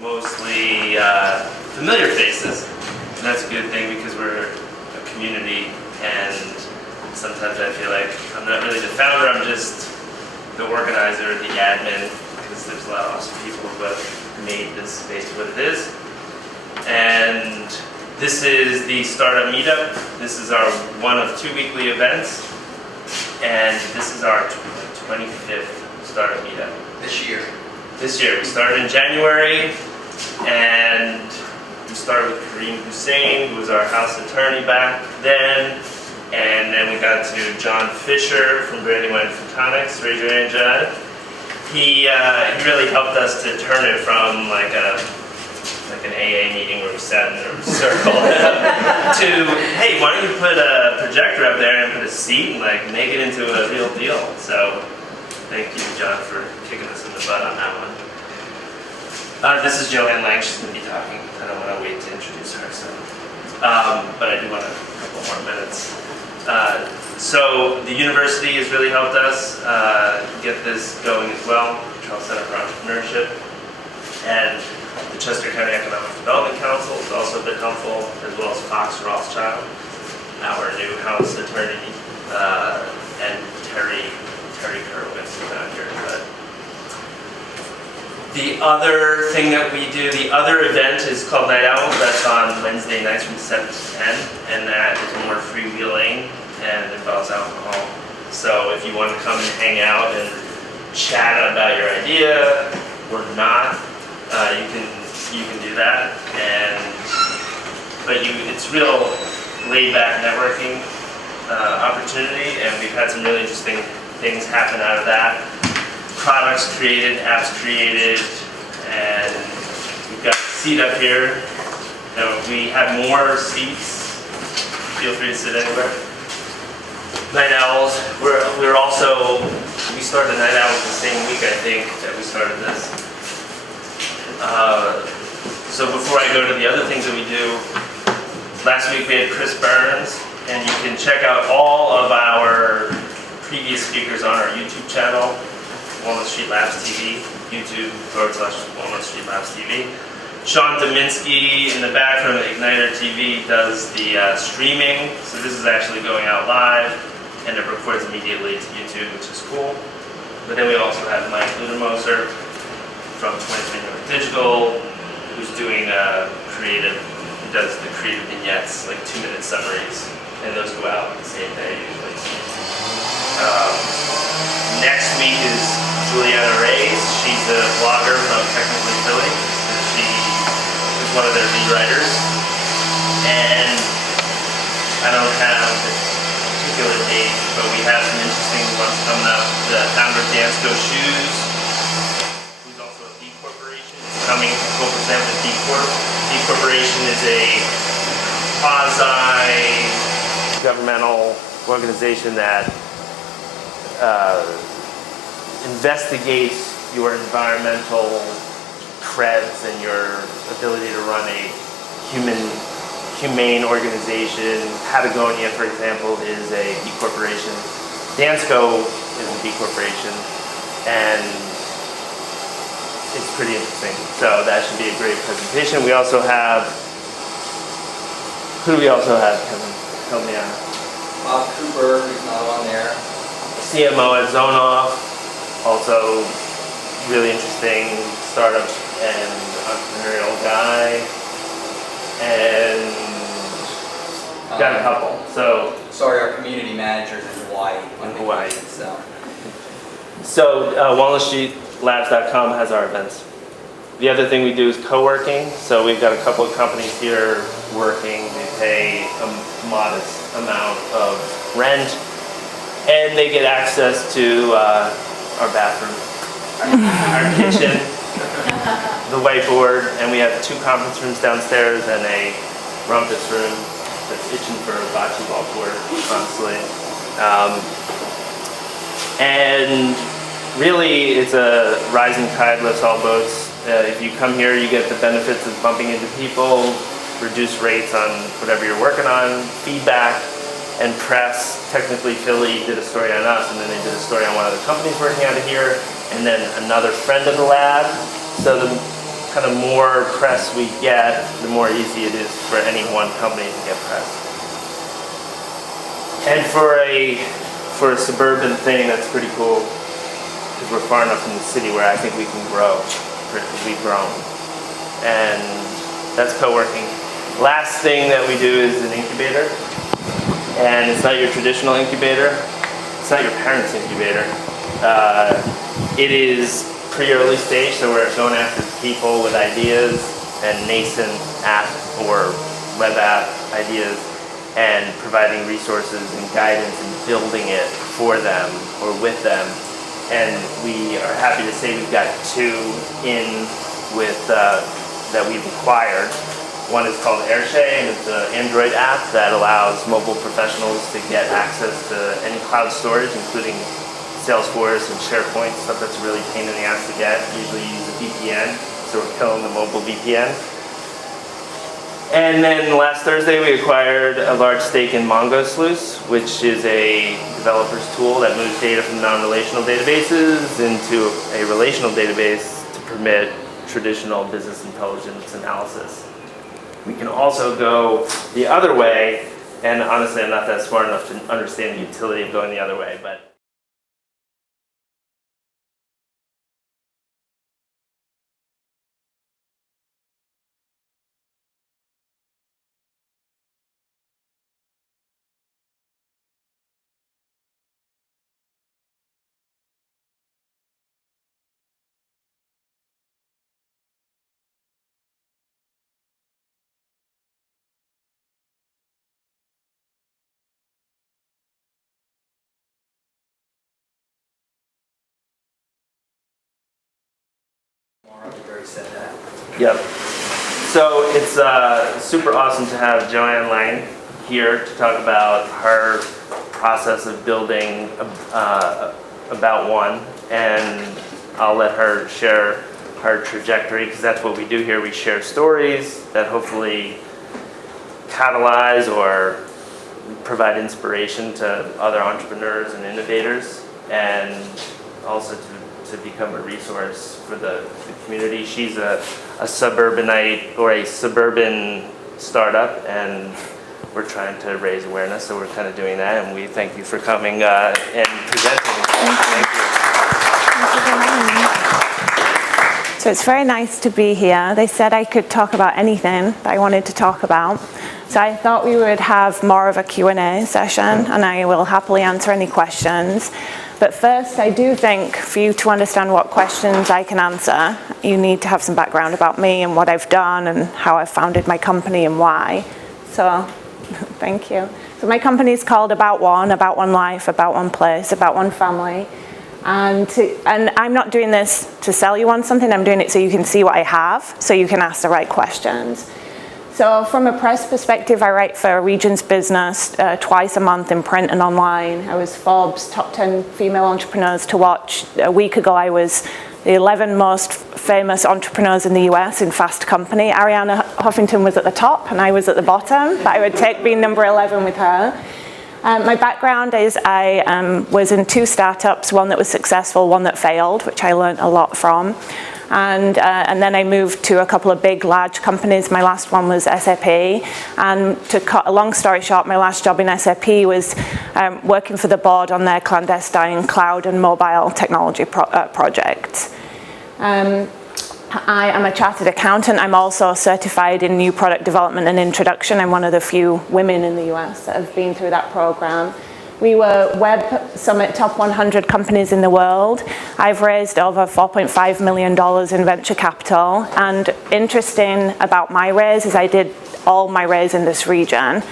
mostly familiar faces. And that's a good thing because we're a community, and sometimes I feel like I'm not really the founder, I'm just the organizer, the admin, because there's a lot of awesome people who have made this space what it is. And this is the Startup Meetup. This is our one of 2 weekly events, and this is our 25th Startup Meetup. This year. This year. We started in January, and we started with Kareem Hussein, who was our house attorney back then, and then we got to John Fisher from Brandywine Photonics. Raise your hand, John. He really helped us to turn it from like an AA meeting where we sat in a circle to, hey, why don't you put a projector up there and put a seat and like make it into a real deal. So thank you, John, for kicking us in the butt on that one. This is Joanne Lang. She's going to be talking. I don't want to wait to introduce her, so. But I do want a couple more minutes. So the university has really helped us get this going as well. Charles Center for Entrepreneurship. And the Chester County Economic Development Council has also been helpful, as well as Fox Rothschild, our new house attorney, and Terry Kerwitz is out here. But the other thing that we do, the other event is called Night Owl. That's on Wednesday nights from 7 to 10, and that is more freewheeling and involves alcohol. So if you want to come and hang out and chat about your idea or not, you can do that. But it's real laid back networking opportunity, and we've had some really interesting things happen out of that. Products created, apps created, and we've got a seat up here. We have more seats. Feel free to sit anywhere. Night Owls. We started Night Owls the same week, I think, that we started this. So before I go to the other things that we do, last week we had Chris Burns, and you can check out all of our previous speakers on our YouTube channel, Walnut Street Labs TV, YouTube.com/Walnut Street Labs TV. Sean Dominski in the back from Igniter TV does the streaming, so this is actually going out live, and it records immediately to YouTube, which is cool. But then we also have Mike Ludermoser from 23 North Digital, who's doing he does the creative vignettes, like 2-minute summaries, and those go out the same day usually. Next week is Juliana Reyes. She's a blogger from Technically Philly. She is one of their lead writers. And I don't have a particular date, but we have some interesting ones coming up. The founder of Dansko Shoes, who's also a B Corporation, is coming to Corporate with B Corp. B Corporation is a quasi-governmental organization that investigates your environmental creds and your ability to run a humane organization. Patagonia, for example, is a B Corporation. Dansko is a B Corporation, and it's pretty interesting. So that should be a great presentation. We also have, who do we also have, Kevin? Help me out. Bob Cooper, who's not on there. CMO at Zonoff, also really interesting startup and entrepreneurial guy, and got a couple. Sorry, our community managers in Hawaii. So WalnutStreetLabs.com has our events. The other thing we do is co-working. So we've got a couple of companies here working. They pay a modest amount of rent, and they get access to our bathroom, our kitchen, the whiteboard, and we have 2 conference rooms downstairs and a rumpus room that's itching for a bocce ball court, honestly. And really, it's a rising tide lifts all boats. If you come here, you get the benefits of bumping into people, reduced rates on whatever you're working on, feedback, and press. Technically, Philly did a story on us, and then they did a story on one of the companies working out of here, and then another friend of the lab. So kind of more press we get, the more easy it is for any one company to get press. And for a suburban thing, that's pretty cool, because we're far enough from the city where I think we can grow. We've grown. And that's co-working. Last thing that we do is an incubator. And it's not your traditional incubator. It's not your parents' incubator. It is pre-early stage, so we're going after people with ideas and nascent app or web app ideas, and providing resources and guidance and building it for them or with them. And we are happy to say we've got 2 in with that we've acquired. One is called Airshay, and it's an Android app that allows mobile professionals to get access to any cloud storage, including Salesforce and SharePoint, stuff that's really pain in the ass to get. Usually you use a VPN, so we're killing the mobile VPN. And then last Thursday we acquired a large stake in Mongo Sluice, which is a developer's tool that moves data from non-relational databases into a relational database to permit traditional business intelligence analysis. We can also go the other way, and honestly I'm not that smart enough to understand the utility of going the other way, but yep. So it's super awesome to have Joanne Lang here to talk about her process of building About One, and I'll let her share her trajectory, because that's what we do here. We share stories that hopefully catalyze or provide inspiration to other entrepreneurs and innovators, and also to become a resource for the community. She's a suburbanite or a suburban startup, and we're trying to raise awareness, so we're kind of doing that, and we thank you for coming and presenting. Thank you. So it's very nice to be here. They said I could talk about anything that I wanted to talk about. So I thought we would have more of a Q&A session, and I will happily answer any questions. But first, I do think for you to understand what questions I can answer, you need to have some background about me and what I've done and how I founded my company and why. So, thank you. So my company is called About One Life, About One Place, About One Family. And I'm not doing this to sell you on something, I'm doing it so you can see what I have, so you can ask the right questions. So from a press perspective, I write for Regions Business twice a month in print and online. I was Forbes' top 10 female entrepreneurs to watch. A week ago, I was the 11 most famous entrepreneurs in the US in Fast Company. Arianna Huffington was at the top, and I was at the bottom, but I would take being number 11 with her. My background is I was in 2 startups, one that was successful, one that failed, which I learned a lot from. And then I moved to a couple of big, large companies. My last one was SAP. And to cut a long story short, my last job in SAP was working for the board on their clandestine cloud and mobile technology projects. I am a chartered accountant. I'm also certified in new product development and introduction. I'm one of the few women in the US that have been through that program. We were Web Summit top 100 companies in the world. I've raised over $4.5 million in venture capital. And interesting about my raise is I did all my raise in this region.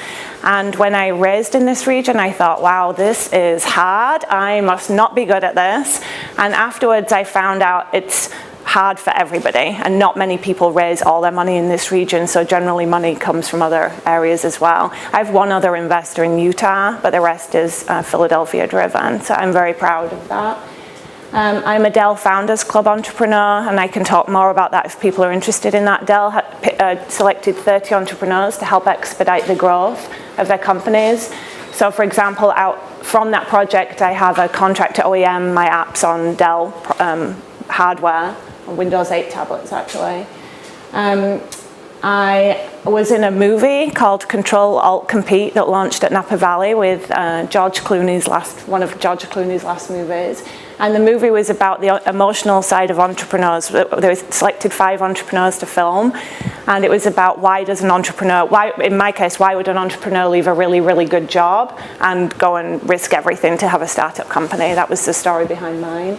And when I raised in this region, I thought, wow, this is hard. I must not be good at this. And afterwards, I found out it's hard for everybody, and not many people raise all their money in this region, so generally money comes from other areas as well. I have one other investor in Utah, but the rest is Philadelphia driven, so I'm very proud of that. I'm a Dell Founders Club entrepreneur, and I can talk more about that if people are interested in that. Dell selected 30 entrepreneurs to help expedite the growth of their companies. So for example, out from that project, I have a contract to OEM my apps on Dell hardware, on Windows 8 tablets actually. I was in a movie called Control Alt Compete that launched at Napa Valley with one of George Clooney's last movies. And the movie was about the emotional side of entrepreneurs. They selected 5 entrepreneurs to film, and it was about why would an entrepreneur leave a really, really good job and go and risk everything to have a startup company. That was the story behind mine.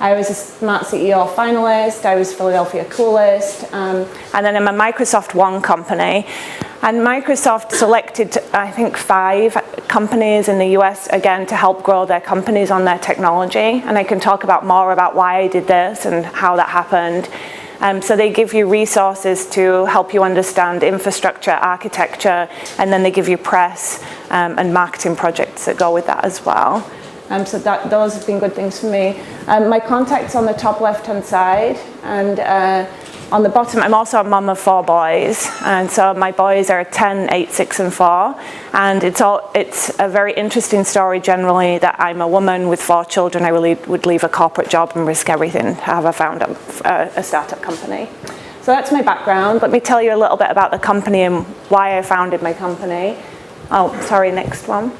I was a Smart CEO finalist, I was Philadelphia Coolest, and then I'm a Microsoft One company. And Microsoft selected, I think, 5 companies in the US, again, to help grow their companies on their technology. And I can talk more about why I did this and how that happened. So they give you resources to help you understand infrastructure, architecture, and then they give you press and marketing projects that go with that as well. So those have been good things for me. My contact's on the top left-hand side, and on the bottom, I'm also a mum of 4 boys, and so my boys are 10, 8, 6, and 4. And it's a very interesting story generally that I'm a woman with 4 children. I really would leave a corporate job and risk everything to have a startup company. So that's my background. Let me tell you a little bit about the company and why I founded my company. Oh, sorry, next one.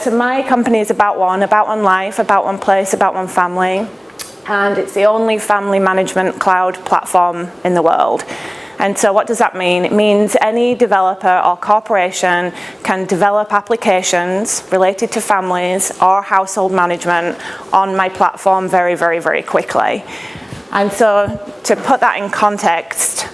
So my company is About One life, about one place, about one family. And it's the only family management cloud platform in the world. And so what does that mean? It means any developer or corporation can develop applications related to families or household management on my platform very, very, very quickly. And so to put that in context,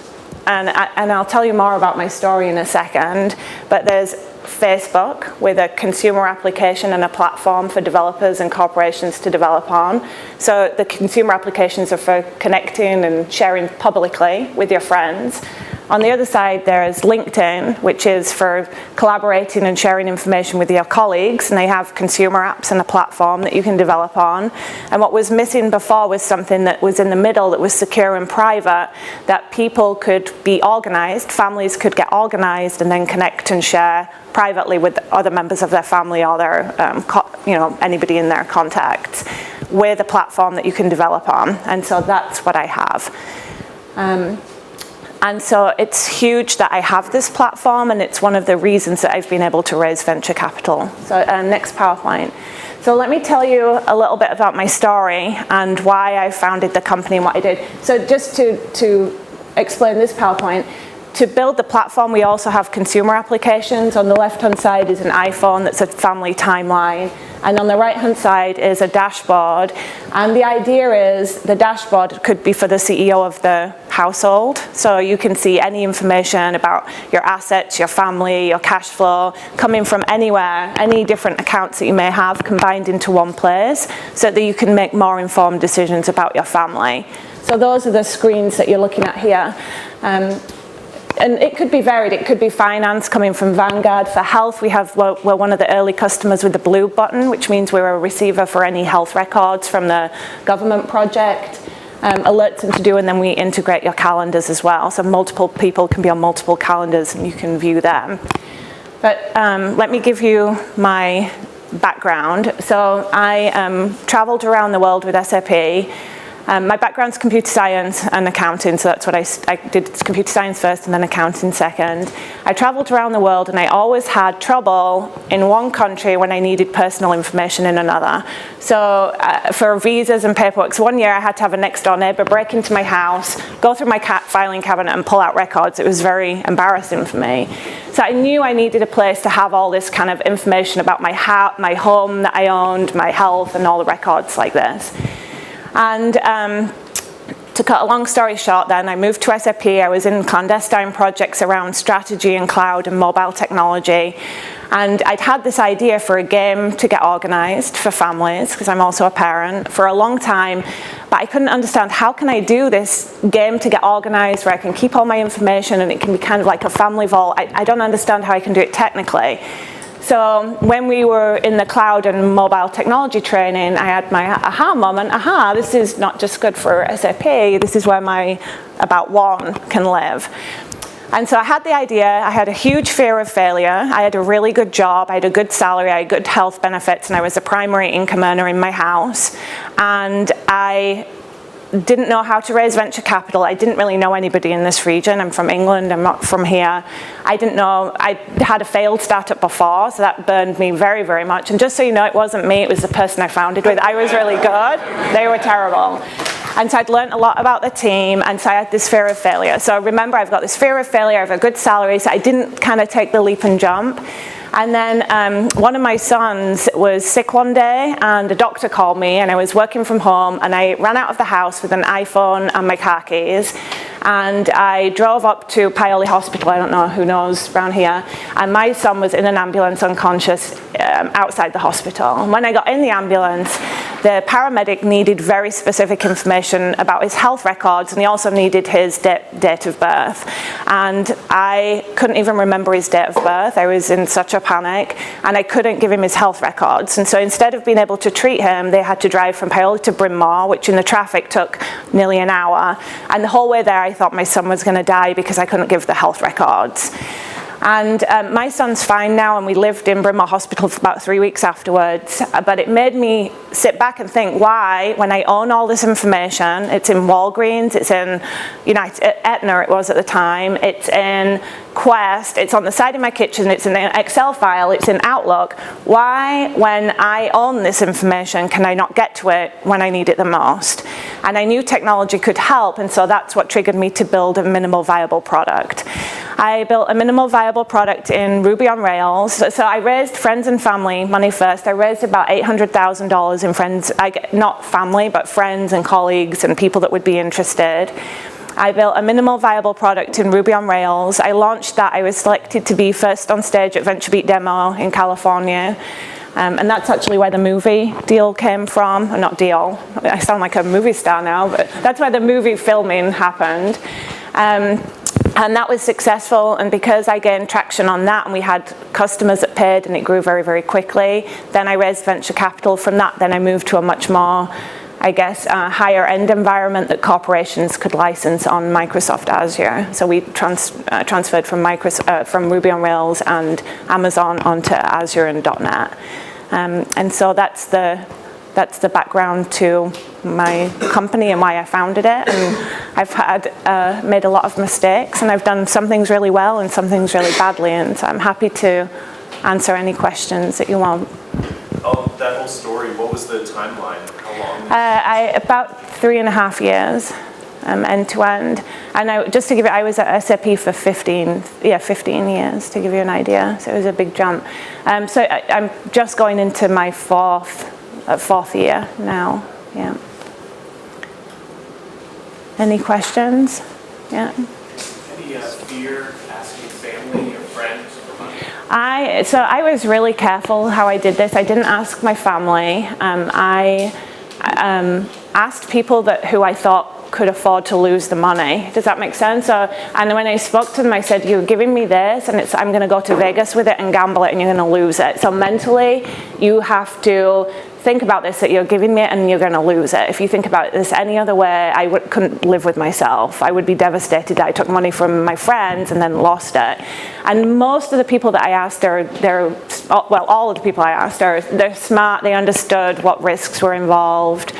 and I'll tell you more about my story in a second, but there's Facebook with a consumer application and a platform for developers and corporations to develop on. So the consumer applications are for connecting and sharing publicly with your friends. On the other side, there's LinkedIn, which is for collaborating and sharing information with your colleagues, and they have consumer apps and a platform that you can develop on. And what was missing before was something that was in the middle that was secure and private, that people could be organized, families could get organized and then connect and share privately with other members of their family or their, anybody in their contacts with a platform that you can develop on. And so that's what I have. And so it's huge that I have this platform, and it's one of the reasons that I've been able to raise venture capital. So next PowerPoint. So let me tell you a little bit about my story and why I founded the company and what I did. So just to explain this PowerPoint, to build the platform, we also have consumer applications. On the left-hand side is an iPhone that's a family timeline. And on the right-hand side is a dashboard. And the idea is the dashboard could be for the CEO of the household. So you can see any information about your assets, your family, your cash flow, coming from anywhere, any different accounts that you may have combined into one place so that you can make more informed decisions about your family. So those are the screens that you're looking at here. And it could be varied. It could be finance coming from Vanguard. For health, we're one of the early customers with the blue button, which means we're a receiver for any health records from the government project. Alerts and to do, and then we integrate your calendars as well. So multiple people can be on multiple calendars and you can view them. But let me give you my background. So I traveled around the world with SAP. My background's computer science and accounting, so that's what I did, computer science first and then accounting second. I traveled around the world and I always had trouble in one country when I needed personal information in another. So for visas and paperwork, so one year I had to have a next door neighbor break into my house, go through my filing cabinet and pull out records. It was very embarrassing for me. So I knew I needed a place to have all this kind of information about my home that I owned, my health, and all the records like this. And to cut a long story short then, I moved to SAP. I was in clandestine projects around strategy and cloud and mobile technology. And I'd had this idea for a game to get organized for families, because I'm also a parent, for a long time. But I couldn't understand, how can I do this game to get organized where I can keep all my information and it can be kind of like a family vault? I don't understand how I can do it technically. So when we were in the cloud and mobile technology training, I had my aha moment. This is not just good for SAP, this is where my About One can live. And so I had the idea. I had a huge fear of failure. I had a really good job, I had a good salary, I had good health benefits, and I was a primary income earner in my house. And I didn't know how to raise venture capital. I didn't really know anybody in this region. I'm from England, I'm not from here. I didn't know, I had a failed startup before, so that burned me very, very much. And just so you know, it wasn't me, it was the person I founded with. I was really good, they were terrible. And so I'd learned a lot about the team, and so I had this fear of failure. So remember, I've got this fear of failure, I have a good salary, so I didn't kind of take the leap and jump. And then one of my sons was sick one day, and a doctor called me, and I was working from home, and I ran out of the house with an iPhone and my car keys, and I drove up to Paoli Hospital, I don't know who knows around here, and my son was in an ambulance unconscious outside the hospital. And when I got in the ambulance, the paramedic needed very specific information about his health records, and he also needed his date of birth. And I couldn't even remember his date of birth. I was in such a panic, and I couldn't give him his health records. And so instead of being able to treat him, they had to drive from Paoli to Bryn Mawr, which in the traffic took nearly an hour. And the whole way there, I thought my son was going to die because I couldn't give the health records. And my son's fine now, and we lived in Bryn Mawr Hospital for about 3 weeks afterwards. But it made me sit back and think, why, when I own all this information, it's in Walgreens, it's in Aetna it was at the time, it's in Quest, it's on the side of my kitchen, it's in an Excel file, it's in Outlook. Why, when I own this information, can I not get to it when I need it the most? And I knew technology could help, and so that's what triggered me to build a minimal viable product. I built a minimal viable product in Ruby on Rails. So I raised friends and family money first. I raised about $800,000 in friends, not family, but friends and colleagues and people that would be interested. I built a minimal viable product in Ruby on Rails. I launched that. I was selected to be first on stage at VentureBeat Demo in California. And that's actually where the movie deal came from. Not deal, I sound like a movie star now, but that's where the movie filming happened. And that was successful, and because I gained traction on that and we had customers that paid and it grew very, very quickly, then I raised venture capital from that. Then I moved to a much more, I guess, higher end environment that corporations could license on Microsoft Azure. So we transferred from Ruby on Rails and Amazon onto Azure and .NET. And so that's the background to my company and why I founded it. And I've made a lot of mistakes, and I've done some things really well and some things really badly, and so I'm happy to answer any questions that you want. Oh, that whole story, what was the timeline? How long? About 3.5 years, end to end. And just to give you, I was at SAP for 15 years, to give you an idea. So it was a big jump. So I'm just going into my fourth year now. Yeah. Any questions? Yeah. Any fear asking family or friends for money? I was really careful how I did this. I didn't ask my family. I asked people who I thought could afford to lose the money. Does that make sense? And when I spoke to them, I said, you're giving me this, and I'm going to go to Vegas with it and gamble it, and you're going to lose it. So mentally, you have to think about this, that you're giving me it and you're going to lose it. If you think about this any other way, I couldn't live with myself. I would be devastated that I took money from my friends and then lost it. And most of the people that I asked all of the people I asked they're smart, they understood what risks were involved.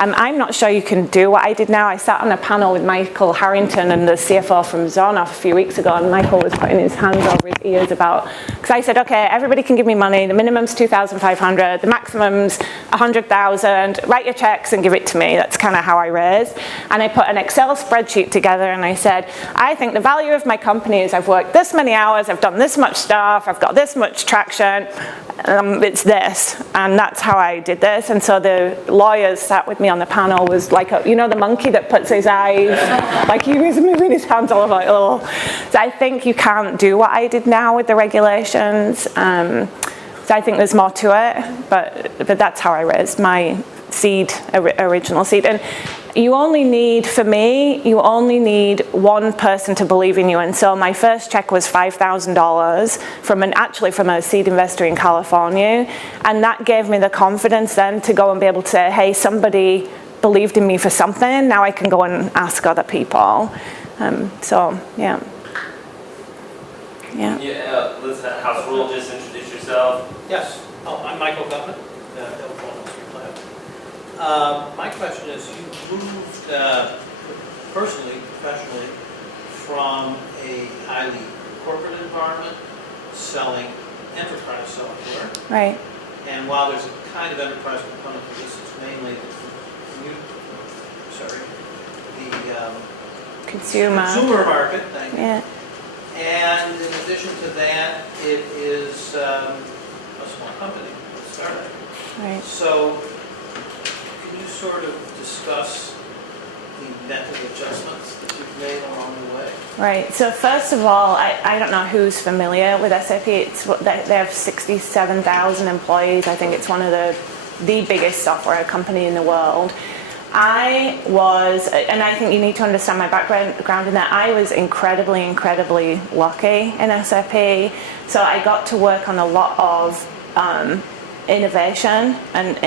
I'm not sure you can do what I did now. I sat on a panel with Michael Harrington and the CFO from Zonoff a few weeks ago, and Michael was putting his hands over his ears because I said, okay, everybody can give me money. The minimum's $2,500, the maximum's $100,000. Write your checks and give it to me. That's kind of how I raised. And I put an Excel spreadsheet together, and I said, I think the value of my company is I've worked this many hours, I've done this much stuff, I've got this much traction. It's this, and that's how I did this. And so the lawyers sat with me on the panel was like, the monkey that puts his eyes, like he was moving his hands all over like, oh. So I think you can't do what I did now with the regulations. So I think there's more to it, but that's how I raised my original seed. And you only need one person to believe in you. And so my first check was $5,000 from a seed investor in California. And that gave me the confidence then to go and be able to say, hey, somebody believed in me for something. Now I can go and ask other people. Yeah. Let's have house rule, just introduce yourself. Yes. I'm Michael Gutman, My question is, you moved personally, professionally, from a highly corporate environment, selling enterprise software. Right. And while there's a kind of enterprise component to this, it's mainly the consumer market, thank you. Yeah. And in addition to that, it is a small company, a startup. Right. So, can you sort of discuss the mental adjustments that you've made along the way? Right. So first of all, I don't know who's familiar with SAP. They have 67,000 employees. I think it's one of the biggest software company in the world. I was, and I think you need to understand my background in that, I was incredibly lucky in SAP. So I got to work on a lot of innovation and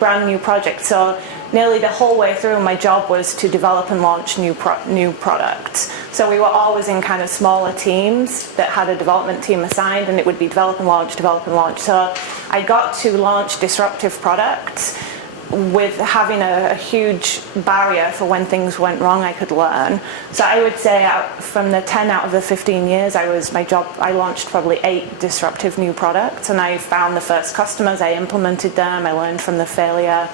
brand new projects. So nearly the whole way through, my job was to develop and launch new products. So we were always in kind of smaller teams that had a development team assigned, and it would be develop and launch, develop and launch. So I got to launch disruptive products with having a huge barrier for when things went wrong I could learn. So I would say from the 10 out of the 15 years I launched probably 8 disruptive new products, and I found the first customers, I implemented them, I learned from the failure.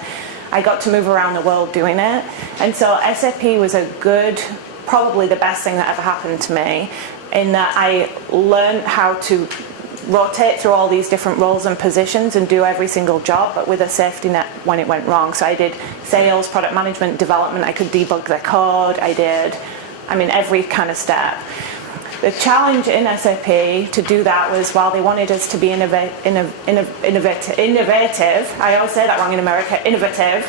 I got to move around the world doing it. And so SAP was probably the best thing that ever happened to me, in that I learned how to rotate through all these different roles and positions and do every single job, but with a safety net when it went wrong. So I did sales, product management, development. I could debug their code. Every kind of step. The challenge in SAP to do that was, while they wanted us to be innovative, I always say that wrong in America, innovative,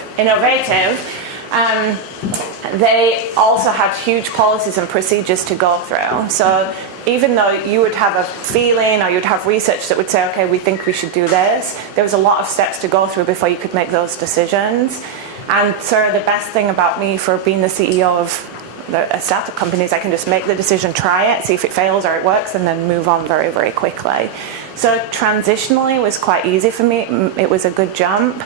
they also had huge policies and procedures to go through. So even though you would have a feeling or you'd have research that would say, okay, we think we should do this, there was a lot of steps to go through before you could make those decisions. And so the best thing about me for being the CEO of a startup company is I can just make the decision, try it, see if it fails or it works, and then move on very, very quickly. So transitionally was quite easy for me. It was a good jump.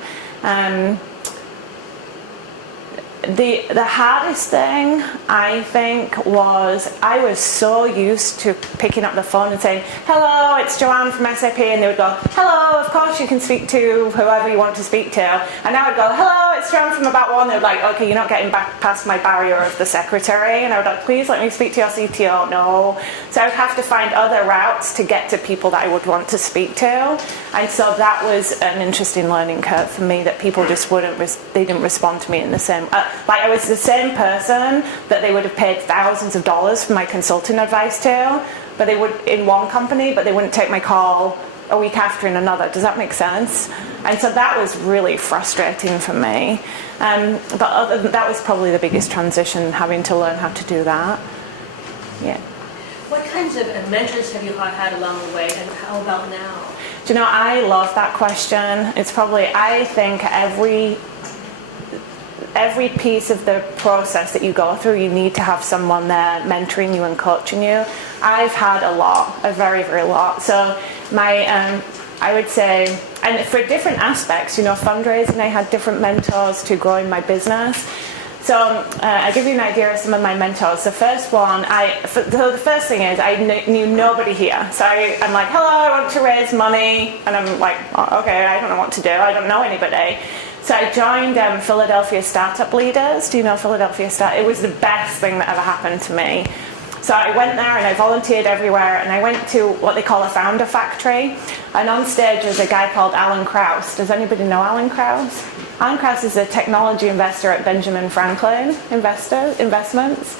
The hardest thing, I think, was I was so used to picking up the phone and saying, hello, it's Joanne from SAP, and they would go, hello, of course you can speak to whoever you want to speak to. And I would go, hello, it's Joanne from About One. They're like, okay, you're not getting back past my barrier of the secretary. And I would like, please let me speak to your CTO. No. So I would have to find other routes to get to people that I would want to speak to. And so that was an interesting learning curve for me, that people just they didn't respond to me in the same. I was the same person that they would have paid thousands of dollars for my consulting advice to, but they would in one company, but they wouldn't take my call a week after in another. Does that make sense? And so that was really frustrating for me. But other than that was probably the biggest transition, having to learn how to do that. Yeah. What kinds of mentors have you had along the way, and how about now? Do you know, I love that question. It's probably, I think every piece of the process that you go through, you need to have someone there mentoring you and coaching you. I've had a very, very lot. So I would say, and for different aspects, fundraising, I had different mentors to growing my business. So I'll give you an idea of some of my mentors. The first one, the first thing is I knew nobody here. So I'm like, hello, I want to raise money. And I'm like, oh, okay, I don't know what to do. I don't know anybody. So I joined Philadelphia Startup Leaders. Do you know Philadelphia Startup? It was the best thing that ever happened to me. So I went there and I volunteered everywhere, and I went to what they call a founder factory. And on stage was a guy called Alan Krauss. Does anybody know Alan Krauss? Alan Krauss is a technology investor at Benjamin Franklin Investments.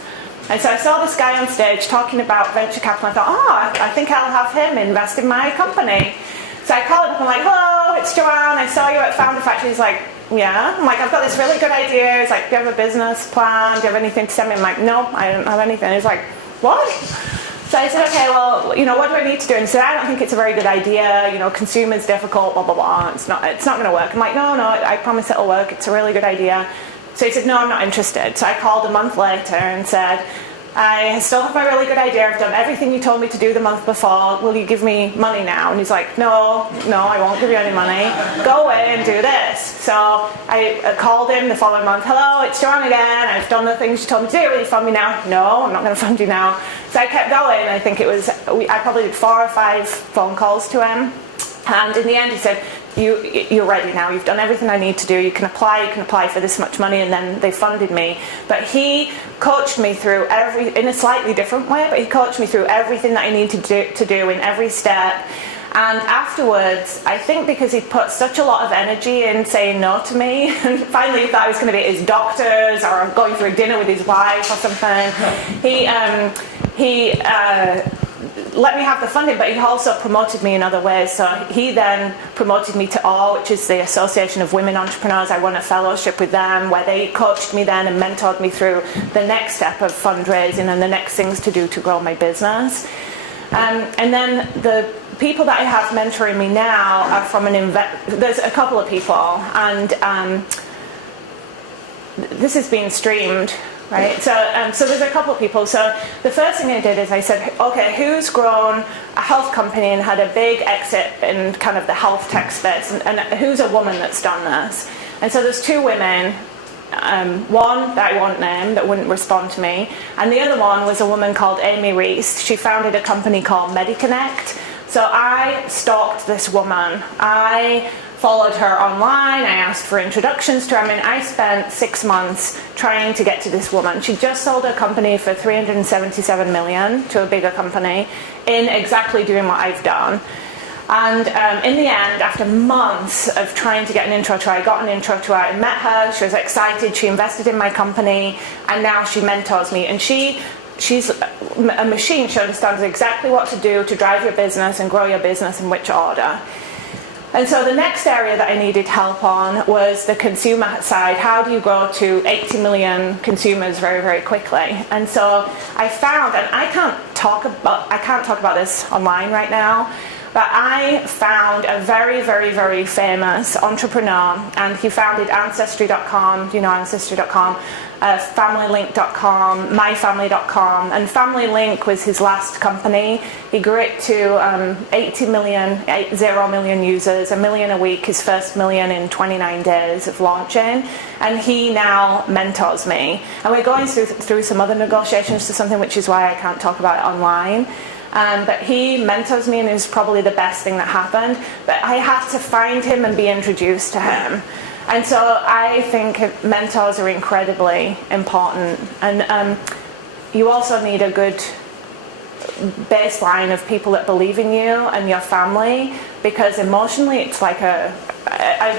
And so I saw this guy on stage talking about venture capital. I thought, I think I'll have him invest in my company. So I called him up, I'm like, hello, it's Joanne, I saw you at Founder Factory. He's like, yeah. I'm like, I've got this really good idea. He's like, do you have a business plan? Do you have anything to send me? I'm like, no, I don't have anything. He's like, what? So I said, okay, well, what do I need to do? And he said, I don't think it's a very good idea. Consumer's difficult, blah, blah, blah. It's not going to work. I'm like, no, I promise it'll work. It's a really good idea. So he said, no, I'm not interested. So I called a month later and said, I still have my really good idea. I've done everything you told me to do the month before. Will you give me money now? And he's like, no, I won't give you any money. Go away and do this. So I called him the following month. Hello, it's Joanne again. I've done the things you told me to do. Will you fund me now? No, I'm not going to fund you now. So I kept going. I think I probably did 4 or 5 phone calls to him. And in the end, he said, you're ready now. You've done everything I need to do. You can apply for this much money. And then they funded me. But he coached me through in a slightly different way, but he coached me through everything that I needed to do in every step. And afterwards, I think because he put such a lot of energy in saying no to me, and finally he thought I was going to be at his doctor's or going for a dinner with his wife or something, he let me have the funding, but he also promoted me in other ways. So he then promoted me to AWE, which is the Association of Women Entrepreneurs. I won a fellowship with them where they coached me then and mentored me through the next step of fundraising and the next things to do to grow my business. And then the people that I have mentoring me now are from there's a couple of people, and this is being streamed. Right, so there's a couple of people. So the first thing I did is I said, okay, who's grown a health company and had a big exit in kind of the health tech space, and who's a woman that's done this? And so there's 2 women, one that I won't name, that wouldn't respond to me, and the other one was a woman called Amy Reese. She founded a company called MediConnect. So I stalked this woman. I followed her online. I asked for introductions to her. I mean, I spent 6 months trying to get to this woman. She just sold her company for $377 million to a bigger company in exactly doing what I've done. And in the end, after months of trying to get an intro to her, I got an intro to her. I met her. She was excited. She invested in my company. And now she mentors me. And she's a machine. She understands exactly what to do to drive your business and grow your business in which order. And so the next area that I needed help on was the consumer side. How do you grow to 80 million consumers very, very quickly? And so I found, and I can't talk about this online right now, but I found a very, very, very famous entrepreneur, and he founded Ancestry.com, do you know Ancestry.com? FamilyLink.com, MyFamily.com, and FamilyLink was his last company. He grew it to 80 million users, 1 million a week, his first million in 29 days of launching, and he now mentors me. And we're going through some other negotiations to something, which is why I can't talk about it online. But he mentors me, and it was probably the best thing that happened. But I had to find him and be introduced to him. And so I think mentors are incredibly important. And you also need a good baseline of people that believe in you and your family, because emotionally it's like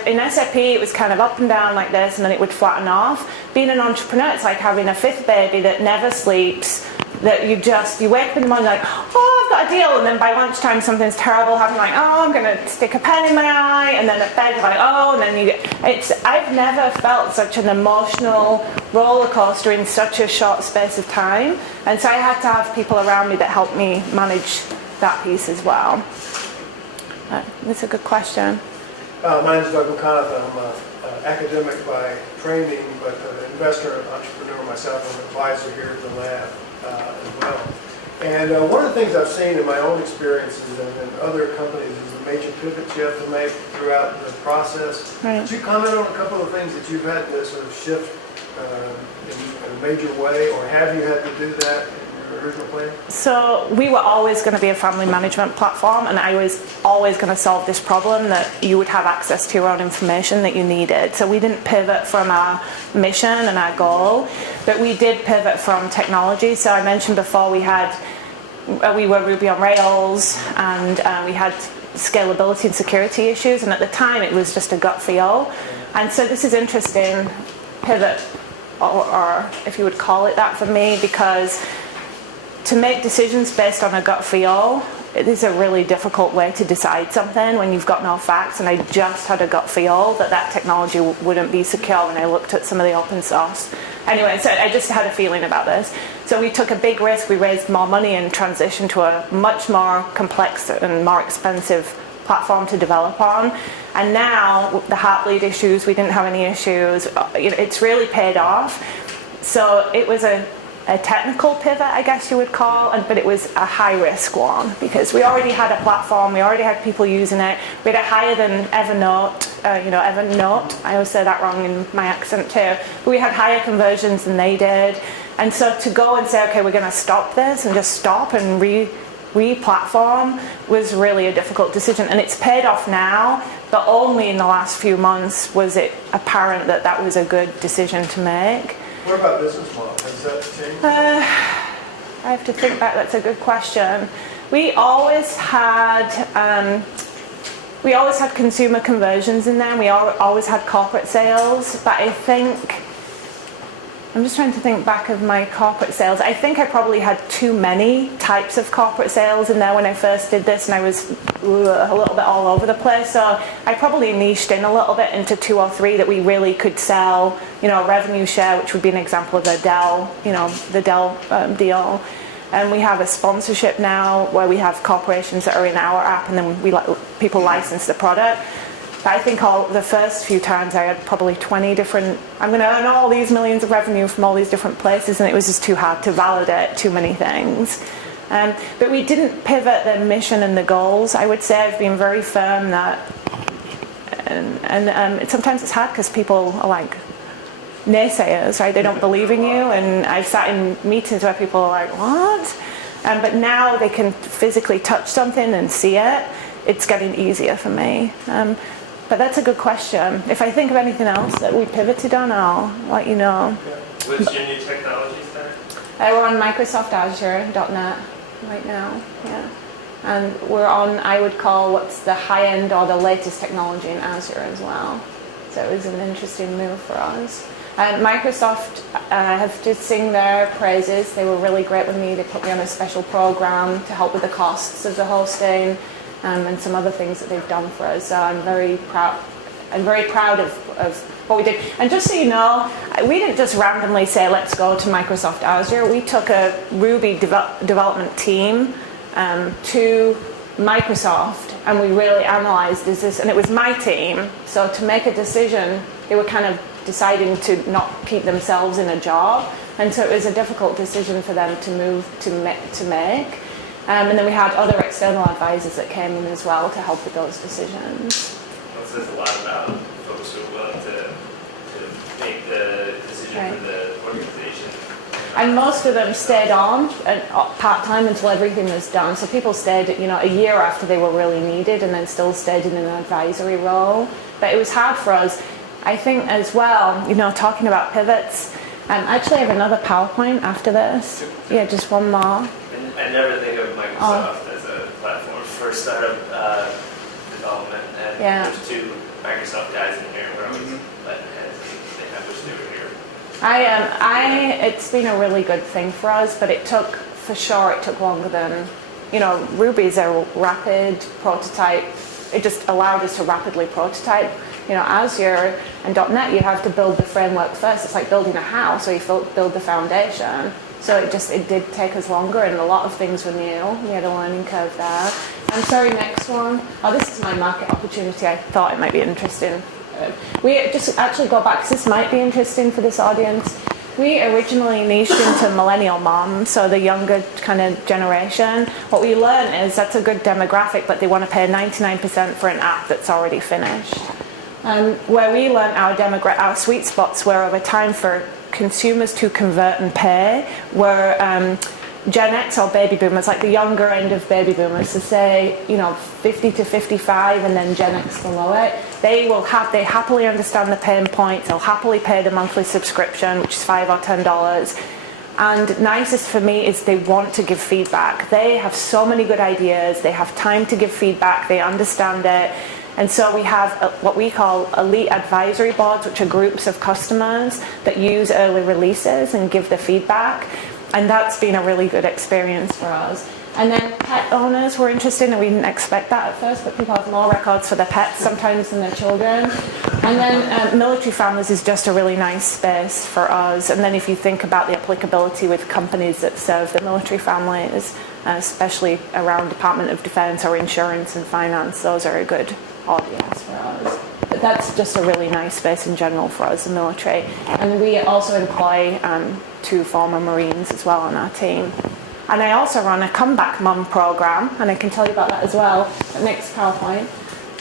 in SAP it was kind of up and down like this, and then it would flatten off. Being an entrepreneur, it's like having a 5th baby that never sleeps, that you wake up in the morning like, oh, I've got a deal, and then by lunchtime something's terrible happening, like, oh, I'm going to stick a pen in my eye, and then at bed you're like, oh, and then I've never felt such an emotional roller coaster in such a short space of time, and so I had to have people around me that helped me manage that piece as well. That's a good question. My name is Doug McConaughey. I'm an academic by training, but an investor and entrepreneur myself. I'm an advisor here at the lab as well. And one of the things I've seen in my own experiences and in other companies is the major pivots you have to make throughout the process. Right. Could you comment on a couple of things that you've had to sort of shift in a major way, or have you had to do that in your original plan? So we were always going to be a family management platform, and I was always going to solve this problem that you would have access to your own information that you needed. So we didn't pivot from our mission and our goal, but we did pivot from technology. So I mentioned before we were Ruby on Rails, and we had scalability and security issues, and at the time it was just a gut feel. And so this is interesting pivot, or if you would call it that for me, because to make decisions based on a gut feel, it is a really difficult way to decide something when you've got no facts, and I just had a gut feel that technology wouldn't be secure when I looked at some of the open source. Anyway, so I just had a feeling about this. So we took a big risk, we raised more money and transitioned to a much more complex and more expensive platform to develop on. And now, the Heartbleed issues, we didn't have any issues. It's really paid off. So it was a a technical pivot, I guess you would call, but it was a high-risk one because we already had a platform, we already had people using it, we had it higher than Evernote, Evernote, I always say that wrong in my accent too, but we had higher conversions than they did, and so to go and say, okay, we're going to stop this and just stop and re-platform was really a difficult decision, and it's paid off now, but only in the last few months was it apparent that that was a good decision to make. What about business model? Has that changed? I have to think back. That's a good question. We always had consumer conversions in there. We always had corporate sales, but I think I'm just trying to think back of my corporate sales. I think I probably had too many types of corporate sales in there when I first did this, and I was a little bit all over the place. So I probably niched in a little bit into 2 or 3 that we really could sell, a revenue share, which would be an example of the Dell deal. And we have a sponsorship now where we have corporations that are in our app, and then we let people license the product. But I think the first few times I had probably 20 different, I'm going to earn all these millions of revenue from all these different places, and it was just too hard to validate too many things. But we didn't pivot the mission and the goals. I would say I've been very firm that, and sometimes it's hard because people are like naysayers, right? They don't believe in you, and I've sat in meetings where people are like, what? But now they can physically touch something and see it. It's getting easier for me. But that's a good question. If I think of anything else that we pivoted on, I'll let you know. What's your new technology stack? We're on Microsoft Azure.net right now, yeah. And we're on, I would call what's the high end or the latest technology in Azure as well. So it was an interesting move for us. Microsoft have to sing their praises. They were really great with me. They put me on a special program to help with the costs of the hosting. And some other things that they've done for us. So I'm very proud. I'm very proud of what we did. And just so you know, we didn't just randomly say, let's go to Microsoft Azure. We took a Ruby development team to Microsoft, and we really analyzed, and it was my team. So to make a decision, they were kind of deciding to not keep themselves in a job. And so it was a difficult decision for them to make. And then we had other external advisors that came in as well to help with those decisions. That says a lot about folks who are willing to make the decision Right. for the organization. And most of them stayed on part-time until everything was done. So people stayed, a year after they were really needed, and then still stayed in an advisory role. But it was hard for us. I think as well, talking about pivots, actually I have another PowerPoint after this. Yeah, just one more. I never think of Microsoft as a platform for startup development, and there's 2 Microsoft guys in here. We're always letting heads, and they have wish they were here. It's been a really good thing for us, but it took longer than, Ruby's a rapid prototype. It just allowed us to rapidly prototype. Azure and .NET, you have to build the framework first. It's like building a house, or you build the foundation. So it did take us longer, and a lot of things were new. We had a learning curve there. I'm sorry, next one. Oh, this is my market opportunity. I thought it might be interesting. We just actually go back, because this might be interesting for this audience. We originally niched into millennial moms, so the younger kind of generation. What we learned is that's a good demographic, but they want to pay 99% for an app that's already finished. Where we learned our sweet spots were over time for consumers to convert and pay were Gen X or baby boomers, like the younger end of baby boomers, so say 50 to 55, and then Gen X below it. They happily understand the pain points. They'll happily pay the monthly subscription, which is $5 or $10. And nicest for me is they want to give feedback. They have so many good ideas. They have time to give feedback. They understand it. And so we have what we call elite advisory boards, which are groups of customers that use early releases and give the feedback. And that's been a really good experience for us. And then pet owners were interested, and we didn't expect that at first, but people have more records for their pets sometimes than their children. And then military families is just a really nice space for us. And then if you think about the applicability with companies that serve the military families, especially around Department of Defense or insurance and finance, those are a good audience for us. But that's just a really nice space in general for us, the military. And we also employ 2 former Marines as well on our team. And I also run a comeback mum program, and I can tell you about that as well. Next PowerPoint.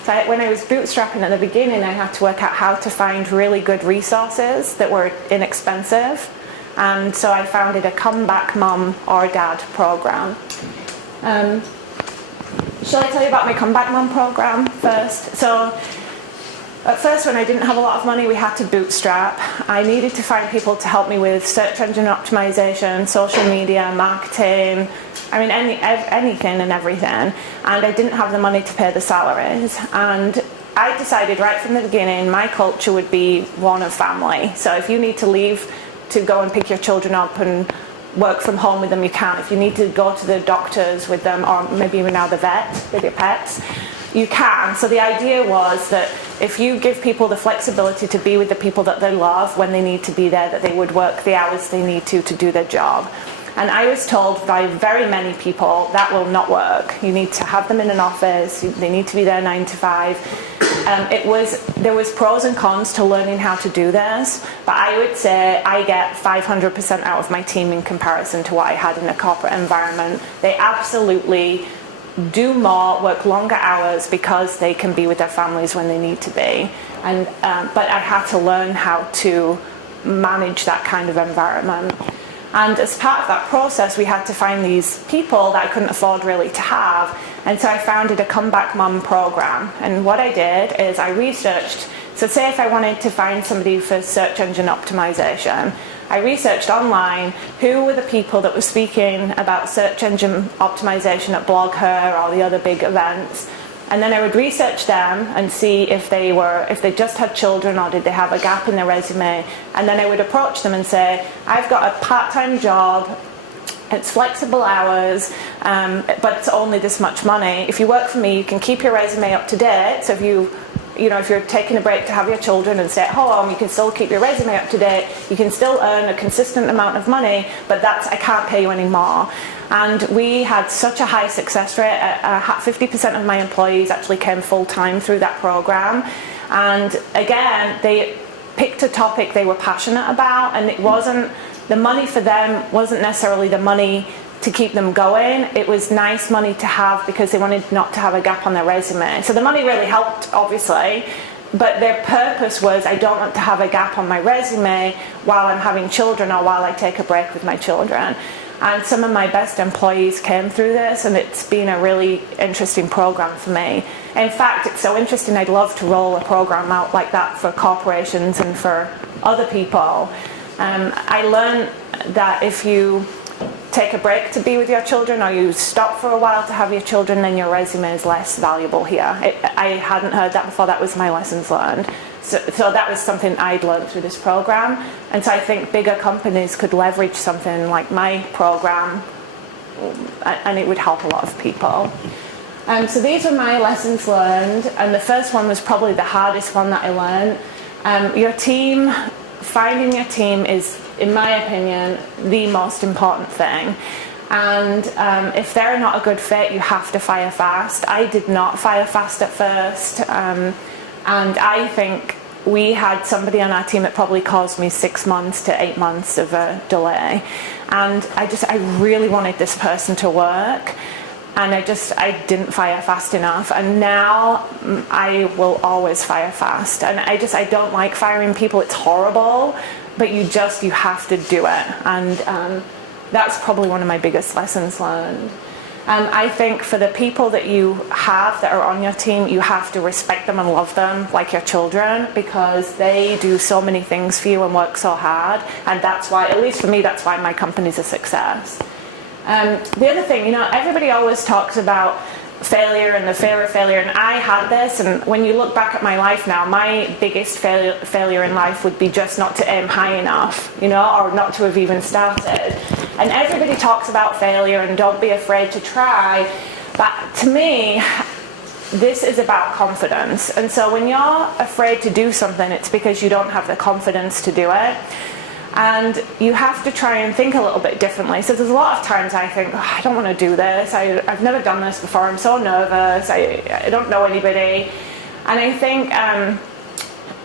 So when I was bootstrapping at the beginning, I had to work out how to find really good resources that were inexpensive. And so I founded a comeback mum or dad program. Shall I tell you about my comeback mum program first? So at first, when I didn't have a lot of money, we had to bootstrap. I needed to find people to help me with search engine optimization, social media, marketing, I mean, anything and everything. And I didn't have the money to pay the salaries. And I decided right from the beginning, my culture would be one of family. So if you need to leave to go and pick your children up and work from home with them, you can. If you need to go to the doctors with them, or maybe even now the vet with your pets, you can. So the idea was that if you give people the flexibility to be with the people that they love when they need to be there, that they would work the hours they need to do their job. And I was told by very many people that will not work. You need to have them in an office. They need to be there 9 to 5. There was pros and cons to learning how to do this, but I would say I get 500% out of my team in comparison to what I had in a corporate environment. They absolutely do more, work longer hours because they can be with their families when they need to be. And but I had to learn how to manage that kind of environment. And as part of that process, we had to find these people that I couldn't afford really to have. And so I founded a comeback mum program. And what I did is I researched, so say if I wanted to find somebody for search engine optimization, I researched online who were the people that were speaking about search engine optimization at BlogHer or the other big events. And then I would research them and see if they just had children or did they have a gap in their resume. And then I would approach them and say, I've got a part-time job, it's flexible hours, but it's only this much money. If you work for me, you can keep your resume up to date. So if you're taking a break to have your children and stay at home, you can still keep your resume up to date. You can still earn a consistent amount of money, but I can't pay you anymore. And we had such a high success rate. 50% of my employees actually came full-time through that program. And again, they picked a topic they were passionate about, and the money for them wasn't necessarily the money to keep them going. It was nice money to have because they wanted not to have a gap on their resume. So the money really helped, obviously, but their purpose was, I don't want to have a gap on my resume while I'm having children or while I take a break with my children. And some of my best employees came through this, and it's been a really interesting program for me. In fact, it's so interesting, I'd love to roll a program out like that for corporations and for other people. I learned that if you take a break to be with your children or you stop for a while to have your children, then your resume is less valuable here. I hadn't heard that before. That was my lessons learned. So that was something I'd learned through this program. And so I think bigger companies could leverage something like my program, and it would help a lot of people. So these were my lessons learned, and the first one was probably the hardest one that I learned. Finding your team is, in my opinion, the most important thing. And if they're not a good fit, you have to fire fast. I did not fire fast at first. And I think we had somebody on our team that probably caused me 6 months to 8 months of a delay. And I really wanted this person to work. And I didn't fire fast enough. And now I will always fire fast. And I don't like firing people. It's horrible. But you have to do it. And that's probably one of my biggest lessons learned. I think for the people that you have that are on your team, you have to respect them and love them like your children, because they do so many things for you and work so hard. And that's why, at least for me, that's why my company's a success. The other thing, everybody always talks about failure and the fear of failure, and I had this, and when you look back at my life now, my biggest failure in life would be just not to aim high enough, or not to have even started. And everybody talks about failure and don't be afraid to try, but to me, this is about confidence. And so when you're afraid to do something, it's because you don't have the confidence to do it. And you have to try and think a little bit differently. So there's a lot of times I think, I don't want to do this. I've never done this before. I'm so nervous. I don't know anybody. And I think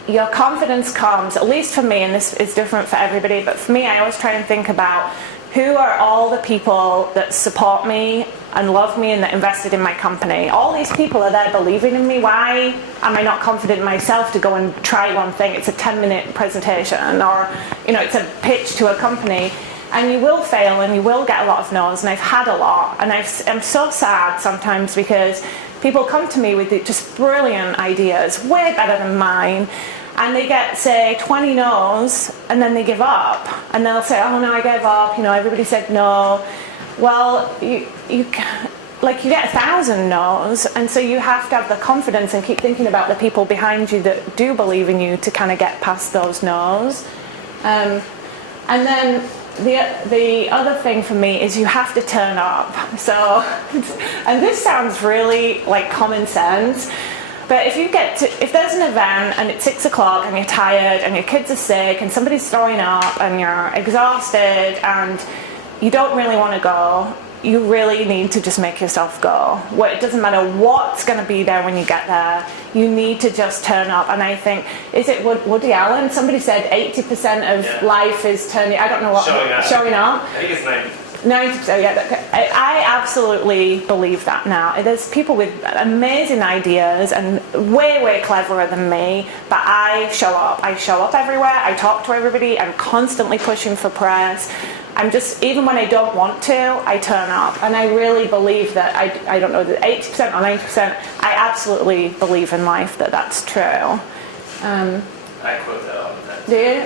your confidence comes, at least for me, and this is different for everybody, but for me, I always try and think about who are all the people that support me and love me and that invested in my company. All these people are there believing in me. Why am I not confident in myself to go and try one thing? It's a 10-minute presentation, or it's a pitch to a company. And you will fail and you will get a lot of no's, and I've had a lot. And I'm so sad sometimes because people come to me with just brilliant ideas, way better than mine, and they get, say, 20 no's, and then they give up. And they'll say, oh no, I gave up, everybody said no. Well, you get 1,000 no's, and so you have to have the confidence and keep thinking about the people behind you that do believe in you to kind of get past those no's. And then the other thing for me is you have to turn up. So, and this sounds really like common sense, but if there's an event and it's 6 o'clock and you're tired and your kids are sick and somebody's throwing up and you're exhausted and you don't really want to go, you really need to just make yourself go. It doesn't matter what's going to be there when you get there. You need to just turn up. And I think, is it Woody Allen? Somebody said 80% of life is turning. I don't know what. Showing up. I think it's 90%. 90%, yeah. I absolutely believe that now. There's people with amazing ideas and way, way cleverer than me, but I show up. I show up everywhere. I talk to everybody. I'm constantly pushing for press. I'm just, even when I don't want to, I turn up. And I really believe that, I don't know, that 80% or 90%, I absolutely believe in life that that's true. I quote that all the time. Do you?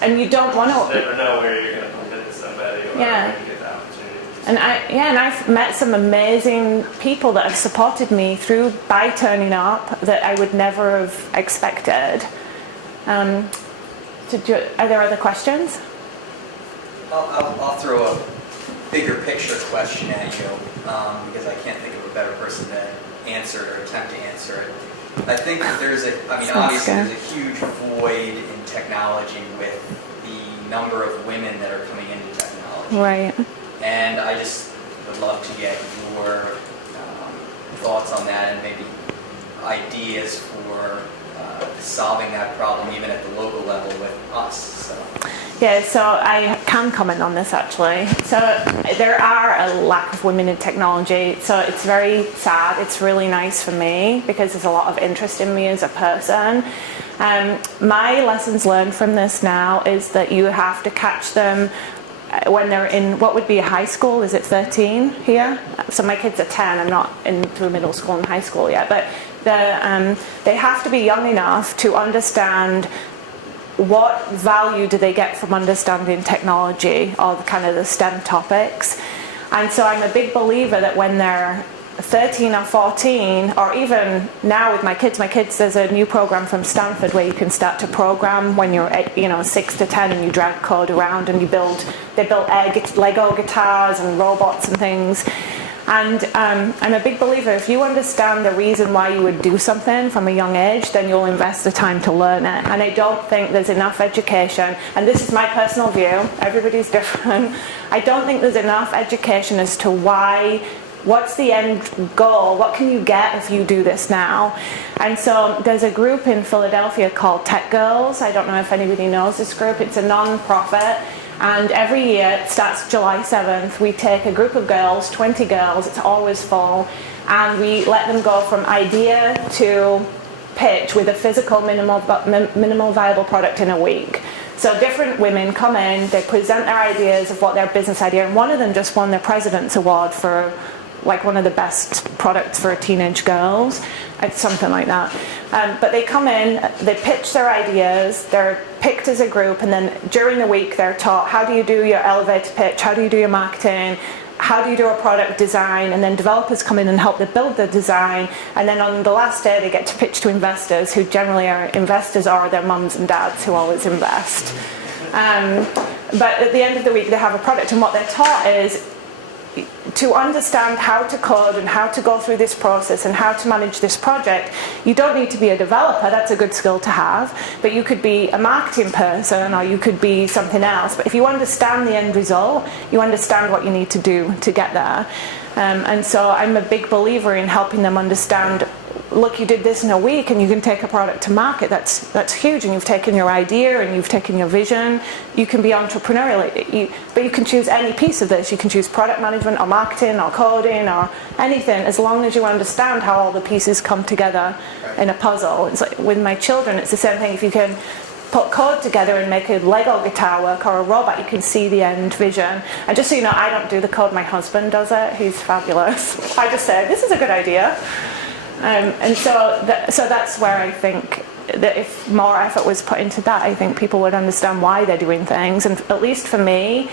And you don't want to... You never know where you're going to bump into somebody or when you get the opportunity. And I've met some amazing people that have supported me by turning up that I would never have expected. Are there other questions? I'll throw a bigger picture question at you because I can't think of a better person to answer it or attempt to answer it. I think that obviously there's a huge void in technology with the number of women that are coming into technology. Right. And I just would love to get your thoughts on that and maybe ideas for solving that problem even at the local level with us. Yeah, so I can comment on this actually. So there are a lack of women in technology, so it's very sad. It's really nice for me because there's a lot of interest in me as a person. My lessons learned from this now is that you have to catch them when they're in what would be a high school. Is it 13 here? So my kids are 10. I'm not through middle school and high school yet, but they have to be young enough to understand what value do they get from understanding technology or the STEM topics. And so I'm a big believer that when they're 13 or 14, or even now with my kids, there's a new program from Stanford where you can start to program when you're 6 to 10 and you drag code around and they build Lego guitars and robots and things. And I'm a big believer, if you understand the reason why you would do something from a young age, then you'll invest the time to learn it. And I don't think there's enough education, and this is my personal view, everybody's different. I don't think there's enough education as to what's the end goal, what can you get if you do this now? And so there's a group in Philadelphia called Tech Girls. I don't know if anybody knows this group. It's a non-profit. And every year, it starts July 7th, we take a group of girls, 20 girls, it's always full, and we let them go from idea to pitch with a physical minimal viable product in a week. So different women come in, they present their ideas of what their business idea, and one of them just won the President's Award for one of the best products for teenage girls. It's something like that. But they come in, they pitch their ideas, they're picked as a group, and then during the week they're taught how do you do your elevator pitch, how do you do your marketing, how do you do a product design, and then developers come in and help them build the design, and then on the last day they get to pitch to investors, who generally are investors or their mums and dads who always invest. But at the end of the week they have a product, and what they're taught is to understand how to code and how to go through this process and how to manage this project. You don't need to be a developer, that's a good skill to have, but you could be a marketing person or you could be something else. But if you understand the end result, you understand what you need to do to get there. And so I'm a big believer in helping them understand look, you did this in a week and you can take a product to market, that's huge, and you've taken your idea and you've taken your vision. You can be entrepreneurial, but you can choose any piece of this. You can choose product management or marketing or coding or anything, as long as you understand how all the pieces come together in a puzzle. It's like with my children, it's the same thing. If you can put code together and make a Lego guitar work or a robot, you can see the end vision. And just so you know, I don't do the code, my husband does it. He's fabulous. I just say, this is a good idea. And so that's where I think that if more effort was put into that, I think people would understand why they're doing things. And at least for me,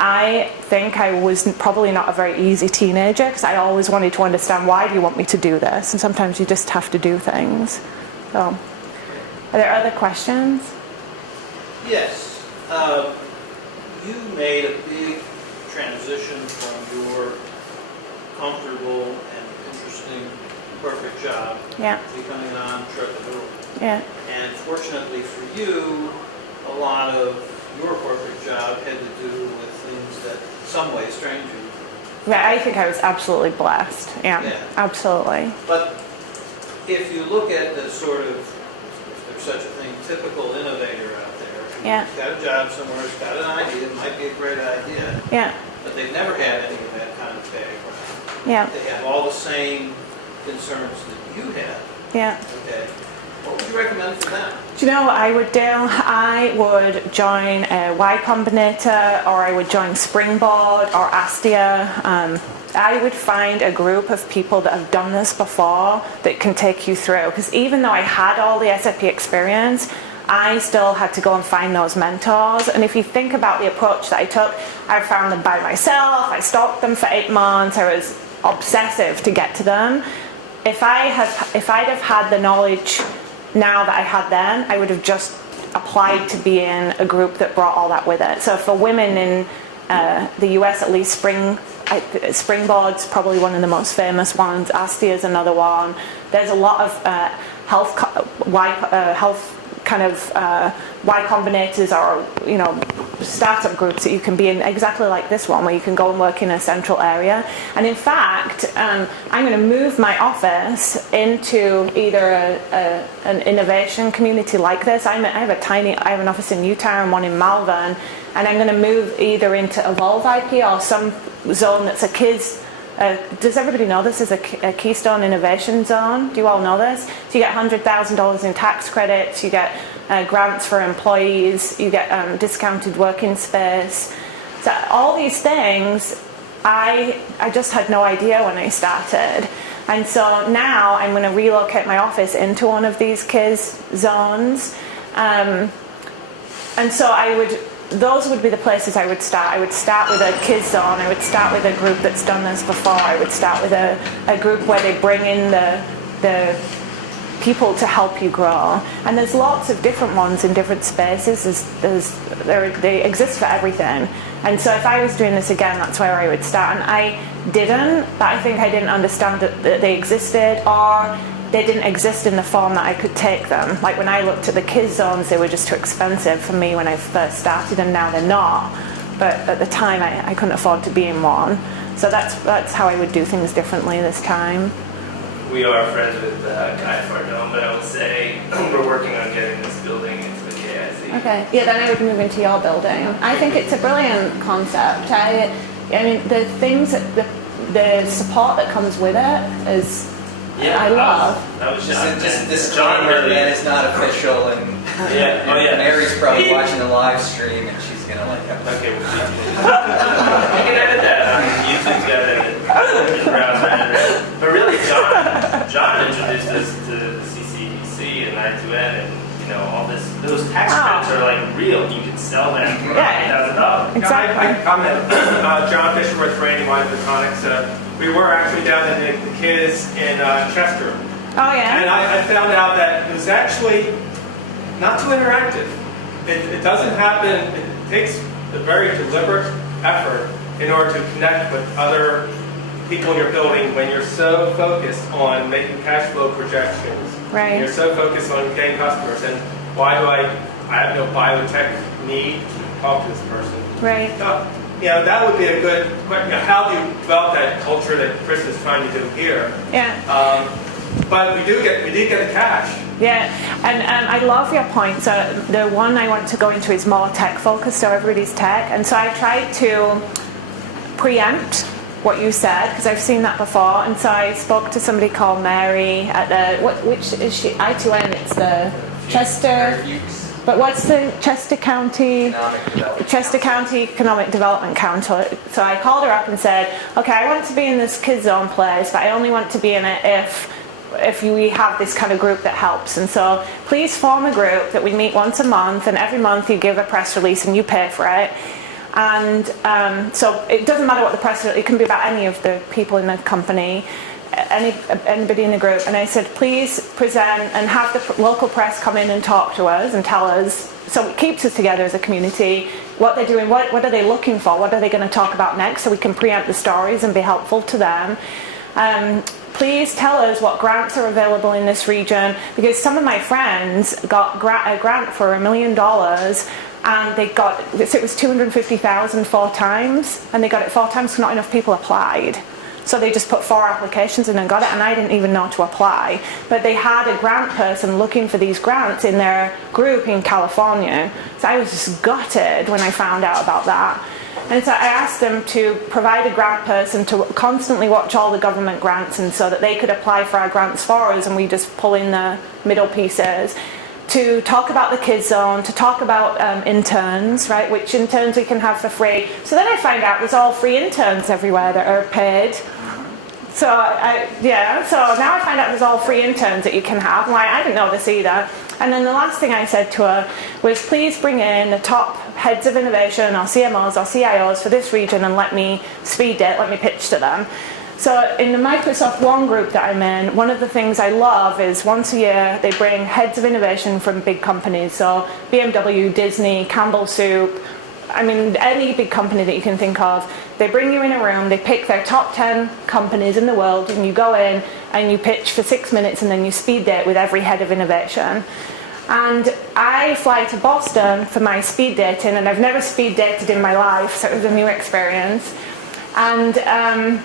I think I was probably not a very easy teenager, because I always wanted to understand, why do you want me to do this? And sometimes you just have to do things. So, are there other questions? Yes. You made a big transition from your comfortable and interesting corporate job Yeah. to becoming an entrepreneur. Yeah. And fortunately for you, a lot of your corporate job had to do with things that some way strained you. Yeah, I think I was absolutely blessed. Yeah. Absolutely. But if you look at the sort of, if there's such a thing, typical innovator out there, Yeah. who's got a job somewhere, has got an idea, it might be a great idea, Yeah. but they've never had any of that kind of background. Yeah. They have all the same concerns that you had. Yeah. Okay. What would you recommend for them? Do you know what I would do? I would join a Y Combinator, or I would join Springboard or Astia. I would find a group of people that have done this before that can take you through. Because even though I had all the SAP experience, I still had to go and find those mentors. And if you think about the approach that I took, I found them by myself. I stalked them for 8 months. I was obsessive to get to them. If I'd have had the knowledge now that I had then, I would have just applied to be in a group that brought all that with it. So for women in the US, at least, Springboard's probably one of the most famous ones. Astia is another one. There's a lot of health kind of Y Combinators, or startup groups that you can be in, exactly like this one, where you can go and work in a central area. And in fact, I'm going to move my office into either an innovation community like this. I have an office in Utah and one in Malvern, and I'm going to move either into Evolve IP or some zone that's a kids. Does everybody know this is a Keystone Innovation Zone? Do you all know this? So you get $100,000 in tax credits, you get grants for employees, you get discounted working space. So all these things, I just had no idea when I started. And so now I'm going to relocate my office into one of these kids zones. And so those would be the places I would start. I would start with a kids zone. I would start with a group that's done this before. I would start with a group where they bring in the people to help you grow. And there's lots of different ones in different spaces. They exist for everything. And so if I was doing this again, that's where I would start. And I didn't, but I think I didn't understand that they existed, or they didn't exist in the form that I could take them. Like when I looked at the kids zones, they were just too expensive for me when I first started, and now they're not. But at the time, I couldn't afford to be in one. So that's how I would do things differently this time. We are friends with Guy Fardone, but I would say we're working on getting this building into the KIC. Okay, yeah, then I would move into your building. I think it's a brilliant concept. I mean, the things, the support that comes with it is, I love. That was Just disclaimer, that is not official, and Mary's probably watching the live stream, and she's gonna like have. Okay, you can edit that. YouTube's got it. Browser. But really, John introduced us to the CCDC and I2N, and all this. Those tax credits are like real. You can sell them for $1,000. Exactly. I comment. John Fisher with Randy Wine Photonics. We were actually down in the kids in Chester. Oh yeah. And I found out that it was actually not too interactive. It doesn't happen. It takes a very deliberate effort in order to connect with other people in your building when you're so focused on making cash flow projections. Right. And you're so focused on getting customers. And why do I have no biotech need to talk to this person? Right. That would be a good question. How do you develop that culture that Chris is trying to do here? Yeah. but we did get the cash. Yeah, and I love your point. So the one I want to go into is more tech focused, so everybody's tech. And so I tried to preempt what you said, because I've seen that before. And so I spoke to somebody called Mary at the, which is she, I2N, it's the Chester, but what's the Chester County Economic Development Council. So I called her up and said, okay, I want to be in this kids zone place, but I only want to be in it if we have this kind of group that helps. And so please form a group that we meet once a month, and every month you give a press release and you pay for it. And so it doesn't matter what the press release, it can be about any of the people in the company, anybody in the group. And I said, please present and have the local press come in and talk to us and tell us, so it keeps us together as a community, what they're doing, what are they looking for, what are they going to talk about next, so we can preempt the stories and be helpful to them. Please tell us what grants are available in this region, because some of my friends got a grant for $1 million, and they got, it was $250,000 4 times, and they got it 4 times because not enough people applied. So they just put 4 applications in and got it, and I didn't even know to apply. But they had a grant person looking for these grants in their group in California. So I was just gutted when I found out about that. And so I asked them to provide a grant person to constantly watch all the government grants, and so that they could apply for our grants for us, and we just pull in the middle pieces. To talk about the kids zone, to talk about interns, right? Which interns we can have for free. So then I find out there's all free interns everywhere that are paid. So so now I find out there's all free interns that you can have. Why, I didn't know this either. And then the last thing I said to her was, please bring in the top heads of innovation or CMOs or CIOs for this region and let me speed it, let me pitch to them. So in the Microsoft One group that I'm in, one of the things I love is once a year they bring heads of innovation from big companies. So BMW, Disney, Campbell Soup, I mean any big company that you can think of. They bring you in a room, they pick their top 10 companies in the world, and you go in and you pitch for 6 minutes, and then you speed date with every head of innovation. And I fly to Boston for my speed dating, and I've never speed dated in my life, so it was a new experience. And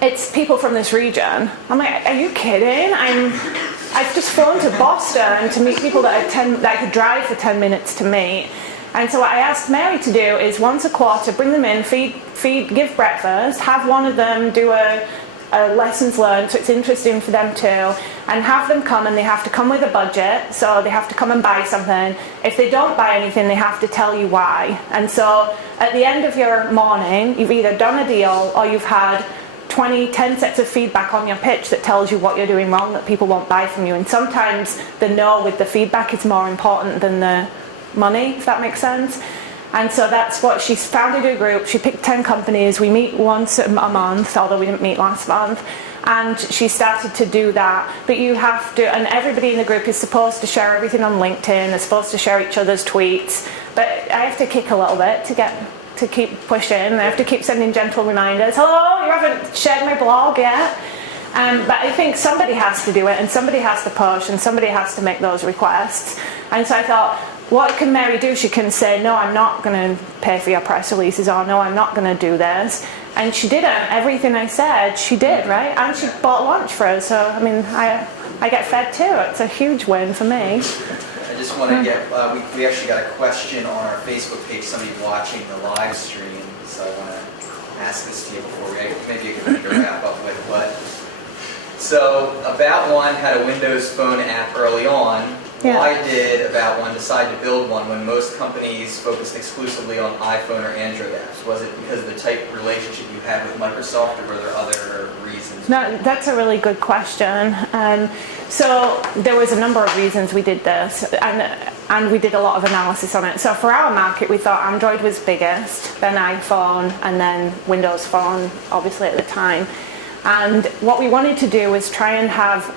it's people from this region. I'm like, are you kidding? I've just flown to Boston to meet people that I could drive for 10 minutes to meet. And so what I asked Mary to do is once a quarter, bring them in, give breakfast, have one of them do a lessons learned, so it's interesting for them too, and have them come, and they have to come with a budget, so they have to come and buy something. If they don't buy anything, they have to tell you why. And so at the end of your morning, you've either done a deal or you've had 10 sets of feedback on your pitch that tells you what you're doing wrong, that people won't buy from you. And sometimes the no with the feedback is more important than the money, if that makes sense. And so that's what she's founded a group. She picked 10 companies. We meet once a month, although we didn't meet last month. And she started to do that. But you have to, and everybody in the group is supposed to share everything on LinkedIn. They're supposed to share each other's tweets. But I have to kick a little bit to keep pushing. I have to keep sending gentle reminders. Hello, you haven't shared my blog yet. But I think somebody has to do it, and somebody has to push, and somebody has to make those requests. And so I thought, what can Mary do? She can say, no, I'm not going to pay for your press releases, or no, I'm not going to do this. And she didn't. Everything I said, she did, right? And she bought lunch for us. So, I mean, I get fed too. It's a huge win for me. I just want to get, we actually got a question on our Facebook page, somebody watching the live stream, so I want to ask this to you before maybe you can wrap up with. But so About One had a Windows Phone app early on. Yeah. Why did About One decide to build one when most companies focused exclusively on iPhone or Android apps? Was it because of the tight relationship you had with Microsoft, or were there other reasons? No, that's a really good question. So there was a number of reasons we did this, and we did a lot of analysis on it. So for our market, we thought Android was biggest, then iPhone, and then Windows Phone, obviously at the time. And what we wanted to do was try and have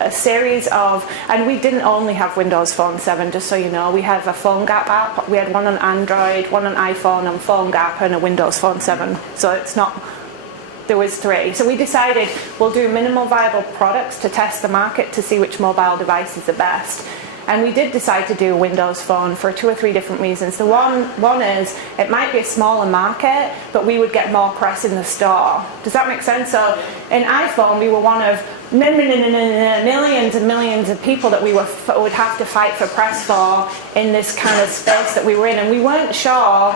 a series of, and we didn't only have Windows Phone 7, just so you know. We have a PhoneGap app. We had one on Android, one on iPhone, and PhoneGap, and a Windows Phone 7. So it's not, there was 3. So we decided we'll do minimal viable products to test the market to see which mobile device is the best. And we did decide to do Windows Phone for 2 or 3 different reasons. The one is, it might be a smaller market, but we would get more press in the store. Does that make sense? So in iPhone, we were one of millions and millions of people that we would have to fight for press for in this kind of space that we were in, and we weren't sure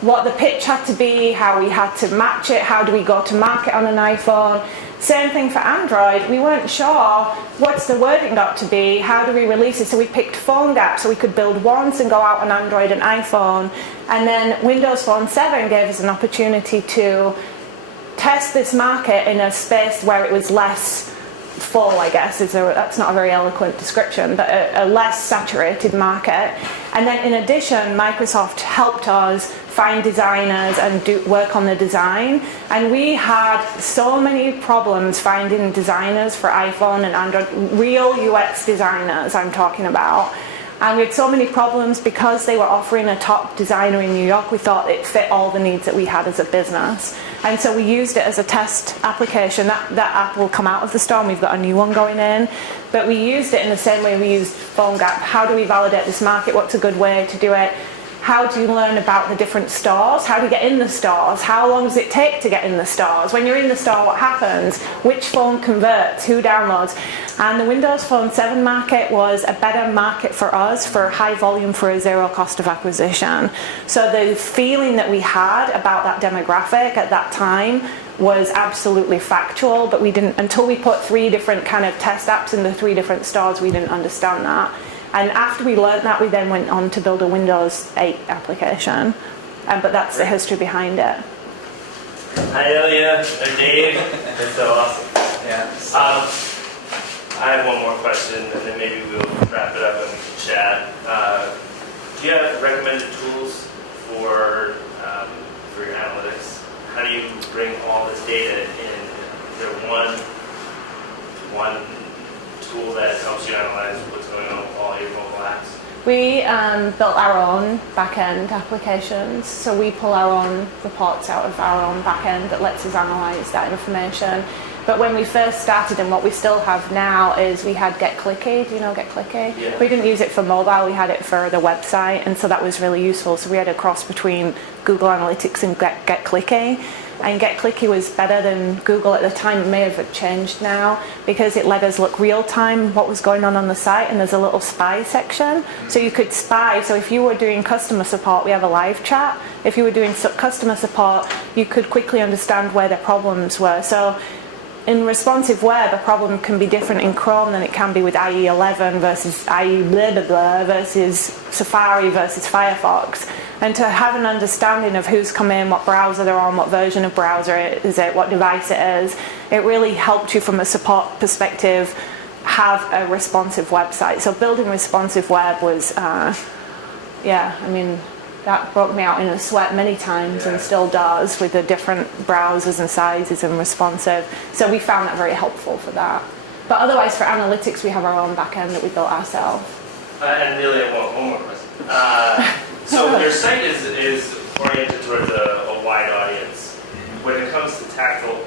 what the pitch had to be, how we had to match it, how do we go to market on an iPhone. Same thing for Android. We weren't sure what's the wording got to be, how do we release it, so we picked PhoneGap so we could build once and go out on Android and iPhone, and then Windows Phone 7 gave us an opportunity to test this market in a space where it was less full, I guess, that's not a very eloquent description, but a less saturated market. And then in addition, Microsoft helped us find designers and work on the design. And we had so many problems finding designers for iPhone and Android, real UX designers I'm talking about. And we had so many problems because they were offering a top designer in New York. We thought it fit all the needs that we had as a business. And so we used it as a test application. That app will come out of the store, and we've got a new one going in. But we used it in the same way we used PhoneGap. How do we validate this market? What's a good way to do it? How do you learn about the different stores? How do you get in the stores? How long does it take to get in the stores? When you're in the store, what happens? Which phone converts? Who downloads? And the Windows Phone 7 market was a better market for us for high volume for a zero cost of acquisition. So the feeling that we had about that demographic at that time was absolutely factual, but we didn't, until we put 3 different kind of test apps in the 3 different stores, we didn't understand that. And after we learned that, we then went on to build a Windows 8 application. But that's the history behind it. Hi, Elia and Dave. That's so awesome. Yeah. I have one more question, and then maybe we'll wrap it up and chat. Do you have recommended tools for your analytics? How do you bring all this data in? Is there one tool that helps you analyze what's going on with all your mobile apps? We built our own back-end applications, so we pull our own reports out of our own back-end that lets us analyze that information. But when we first started, and what we still have now, is we had Get Clicky. Do you know Get Clicky? Yeah. We didn't use it for mobile, we had it for the website, and so that was really useful. So we had a cross between Google Analytics and Get Clicky. And Get Clicky was better than Google at the time. It may have changed now because it let us look real time what was going on the site, and there's a little spy section. So you could spy. So if you were doing customer support, we have a live chat. If you were doing customer support, you could quickly understand where the problems were. So in responsive web, a problem can be different in Chrome than it can be with IE 11 versus IE blah blah blah versus Safari versus Firefox. And to have an understanding of who's come in, what browser they're on, what version of browser is it, what device it is, it really helped you from a support perspective have a responsive website. So building responsive web was, that broke me out in a sweat many times and still does with the different browsers and sizes and responsive. So we found that very helpful for that. But otherwise for analytics, we have our own backend that we built ourselves. And really, one more question. So your site is oriented towards a wide audience. When it comes to tactical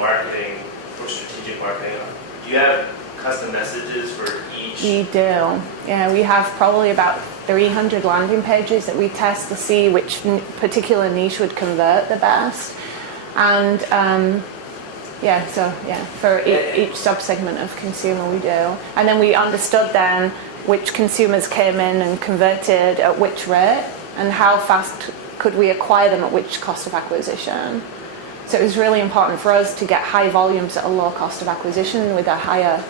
marketing or strategic marketing, do you have custom messages for each? We do. Yeah, we have probably about 300 landing pages that we test to see which particular niche would convert the best. And for each sub-segment of consumer we do. And then we understood then which consumers came in and converted at which rate, and how fast could we acquire them at which cost of acquisition. So it was really important for us to get high volumes at a low cost of acquisition with a higher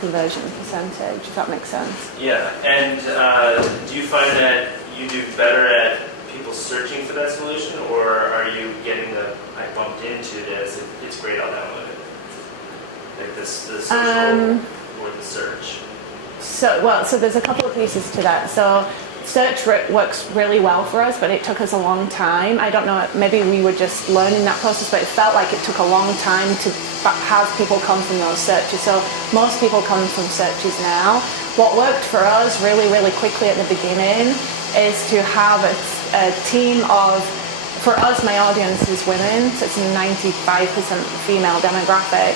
conversion percentage, if that makes sense. Yeah, and do you find that you do better at people searching for that solution, or are you getting I bumped into this, it's great, I'll download it? Like the social or the search? So there's a couple of pieces to that. So search works really well for us, but it took us a long time. I don't know, maybe we were just learning that process, but it felt like it took a long time to have people come from those searches. So most people come from searches now. What worked for us really, really quickly at the beginning is to have a team of, for us, my audience is women, so it's a 95% female demographic.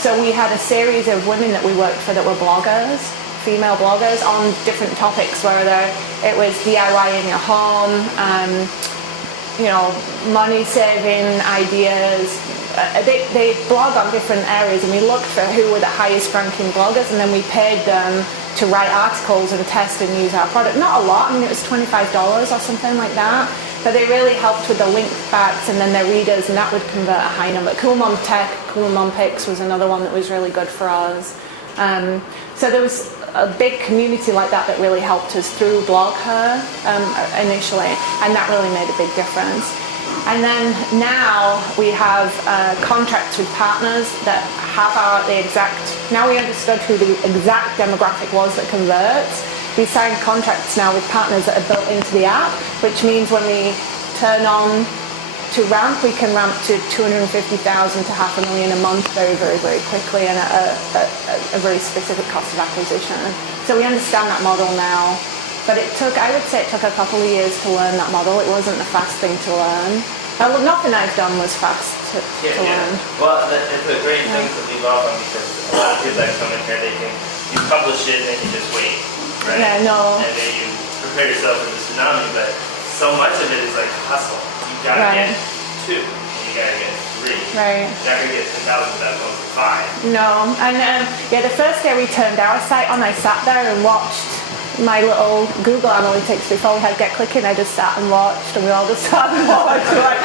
So we had a series of women that we worked for that were bloggers, female bloggers on different topics, whether it was DIY in your home, money saving ideas, they blog on different areas, and we looked for who were the highest ranking bloggers, and then we paid them to write articles and test and use our product. Not a lot, I mean it was $25 or something like that, but they really helped with the link backs and then their readers, and that would convert a high number. Cool Mom Tech, Cool Mom Pics was another one that was really good for us. So there was a big community like that that really helped us through BlogHer initially, and that really made a big difference. And then now we have contracts with partners that have now we understood who the exact demographic was that converts. We sign contracts now with partners that are built into the app, which means when we turn on to ramp, we can ramp to 250,000 to $500,000 a month very, very, very quickly, and at a very specific cost of acquisition. So we understand that model now. But I would say it took a couple of years to learn that model. It wasn't a fast thing to learn. Nothing I've done was fast to learn. Well, it's a great thing to leave off on, because a lot of people that come in here, you publish it and you just wait, right? Yeah, no. And then you prepare yourself for the tsunami, but so much of it is like hustle. You gotta get 2, and you gotta get 3. Right. You're not gonna get 10,000 without going for 5. No, and the first day we turned our site on, I sat there and watched my little Google Analytics before we had Get Clicking. I just sat and watched, and we all just sat and watched. We're like,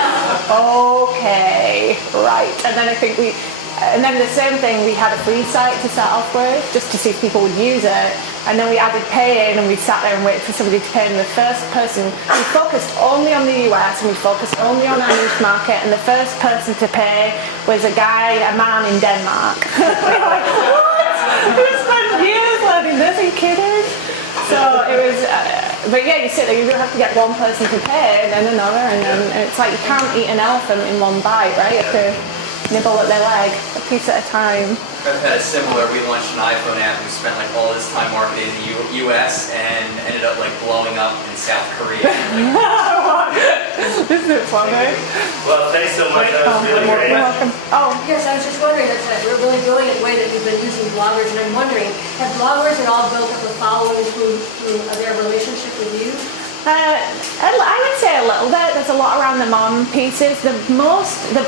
okay, right. And then the same thing, we had a free site to start off with, just to see if people would use it. And then we added pay in, and we sat there and waited for somebody to pay. And the first person, we focused only on the US, and we focused only on our niche market. And the first person to pay was a man in Denmark. We were like, what? We spent years learning this. Are you kidding? So it was, but yeah, you sit there, you have to get one person to pay, and then another, and then it's like you can't eat an elephant in one bite, right? You have to nibble at their leg, a piece at a time. I've had a similar, we launched an iPhone app, we spent like all this time marketing in the US and ended up like blowing up in South Korea. Isn't it funny? Well, thanks so much. That was really great. You're welcome. Oh, Yes, I was just wondering, we're really going in the way that you've been using bloggers, and I'm wondering, have bloggers at all built up a following through their relationship with you? I would say a little bit. There's a lot around the mom pieces. The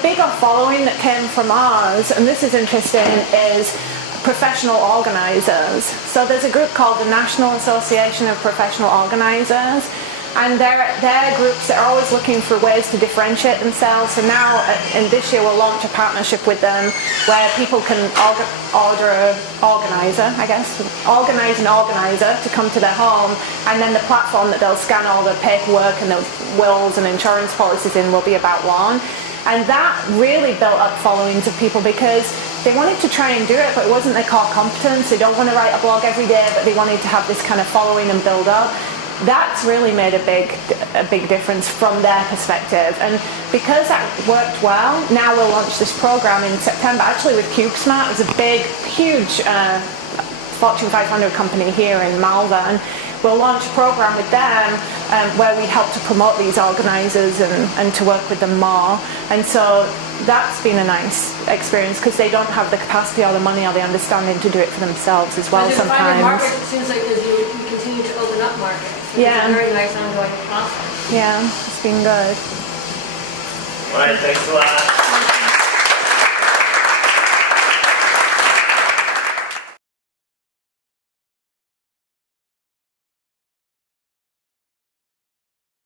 bigger following that came from ours, and this is interesting, is professional organizers. So there's a group called the National Association of Professional Organizers, and they're groups that are always looking for ways to differentiate themselves. So now, and this year we'll launch a partnership with them where people can order an organizer, organize an organizer to come to their home, and then the platform that they'll scan all the paperwork and the wills and insurance policies in will be about one. And that really built up followings of people because they wanted to try and do it, but it wasn't their core competence. They don't want to write a blog every day, but they wanted to have this kind of following and build up. That's really made a big difference from their perspective. And because that worked well, now we'll launch this program in September, actually with CubeSmart. It's a big, huge Fortune 500 company here in Malvern. And we'll launch a program with them where we help to promote these organizers and to work with them more. And so that's been a nice experience because they don't have the capacity or the money or the understanding to do it for themselves as well sometimes. Market, it seems like as you continue to open up markets. Yeah. It's a very nice ongoing process. Yeah, it's been good. All right, thanks a lot.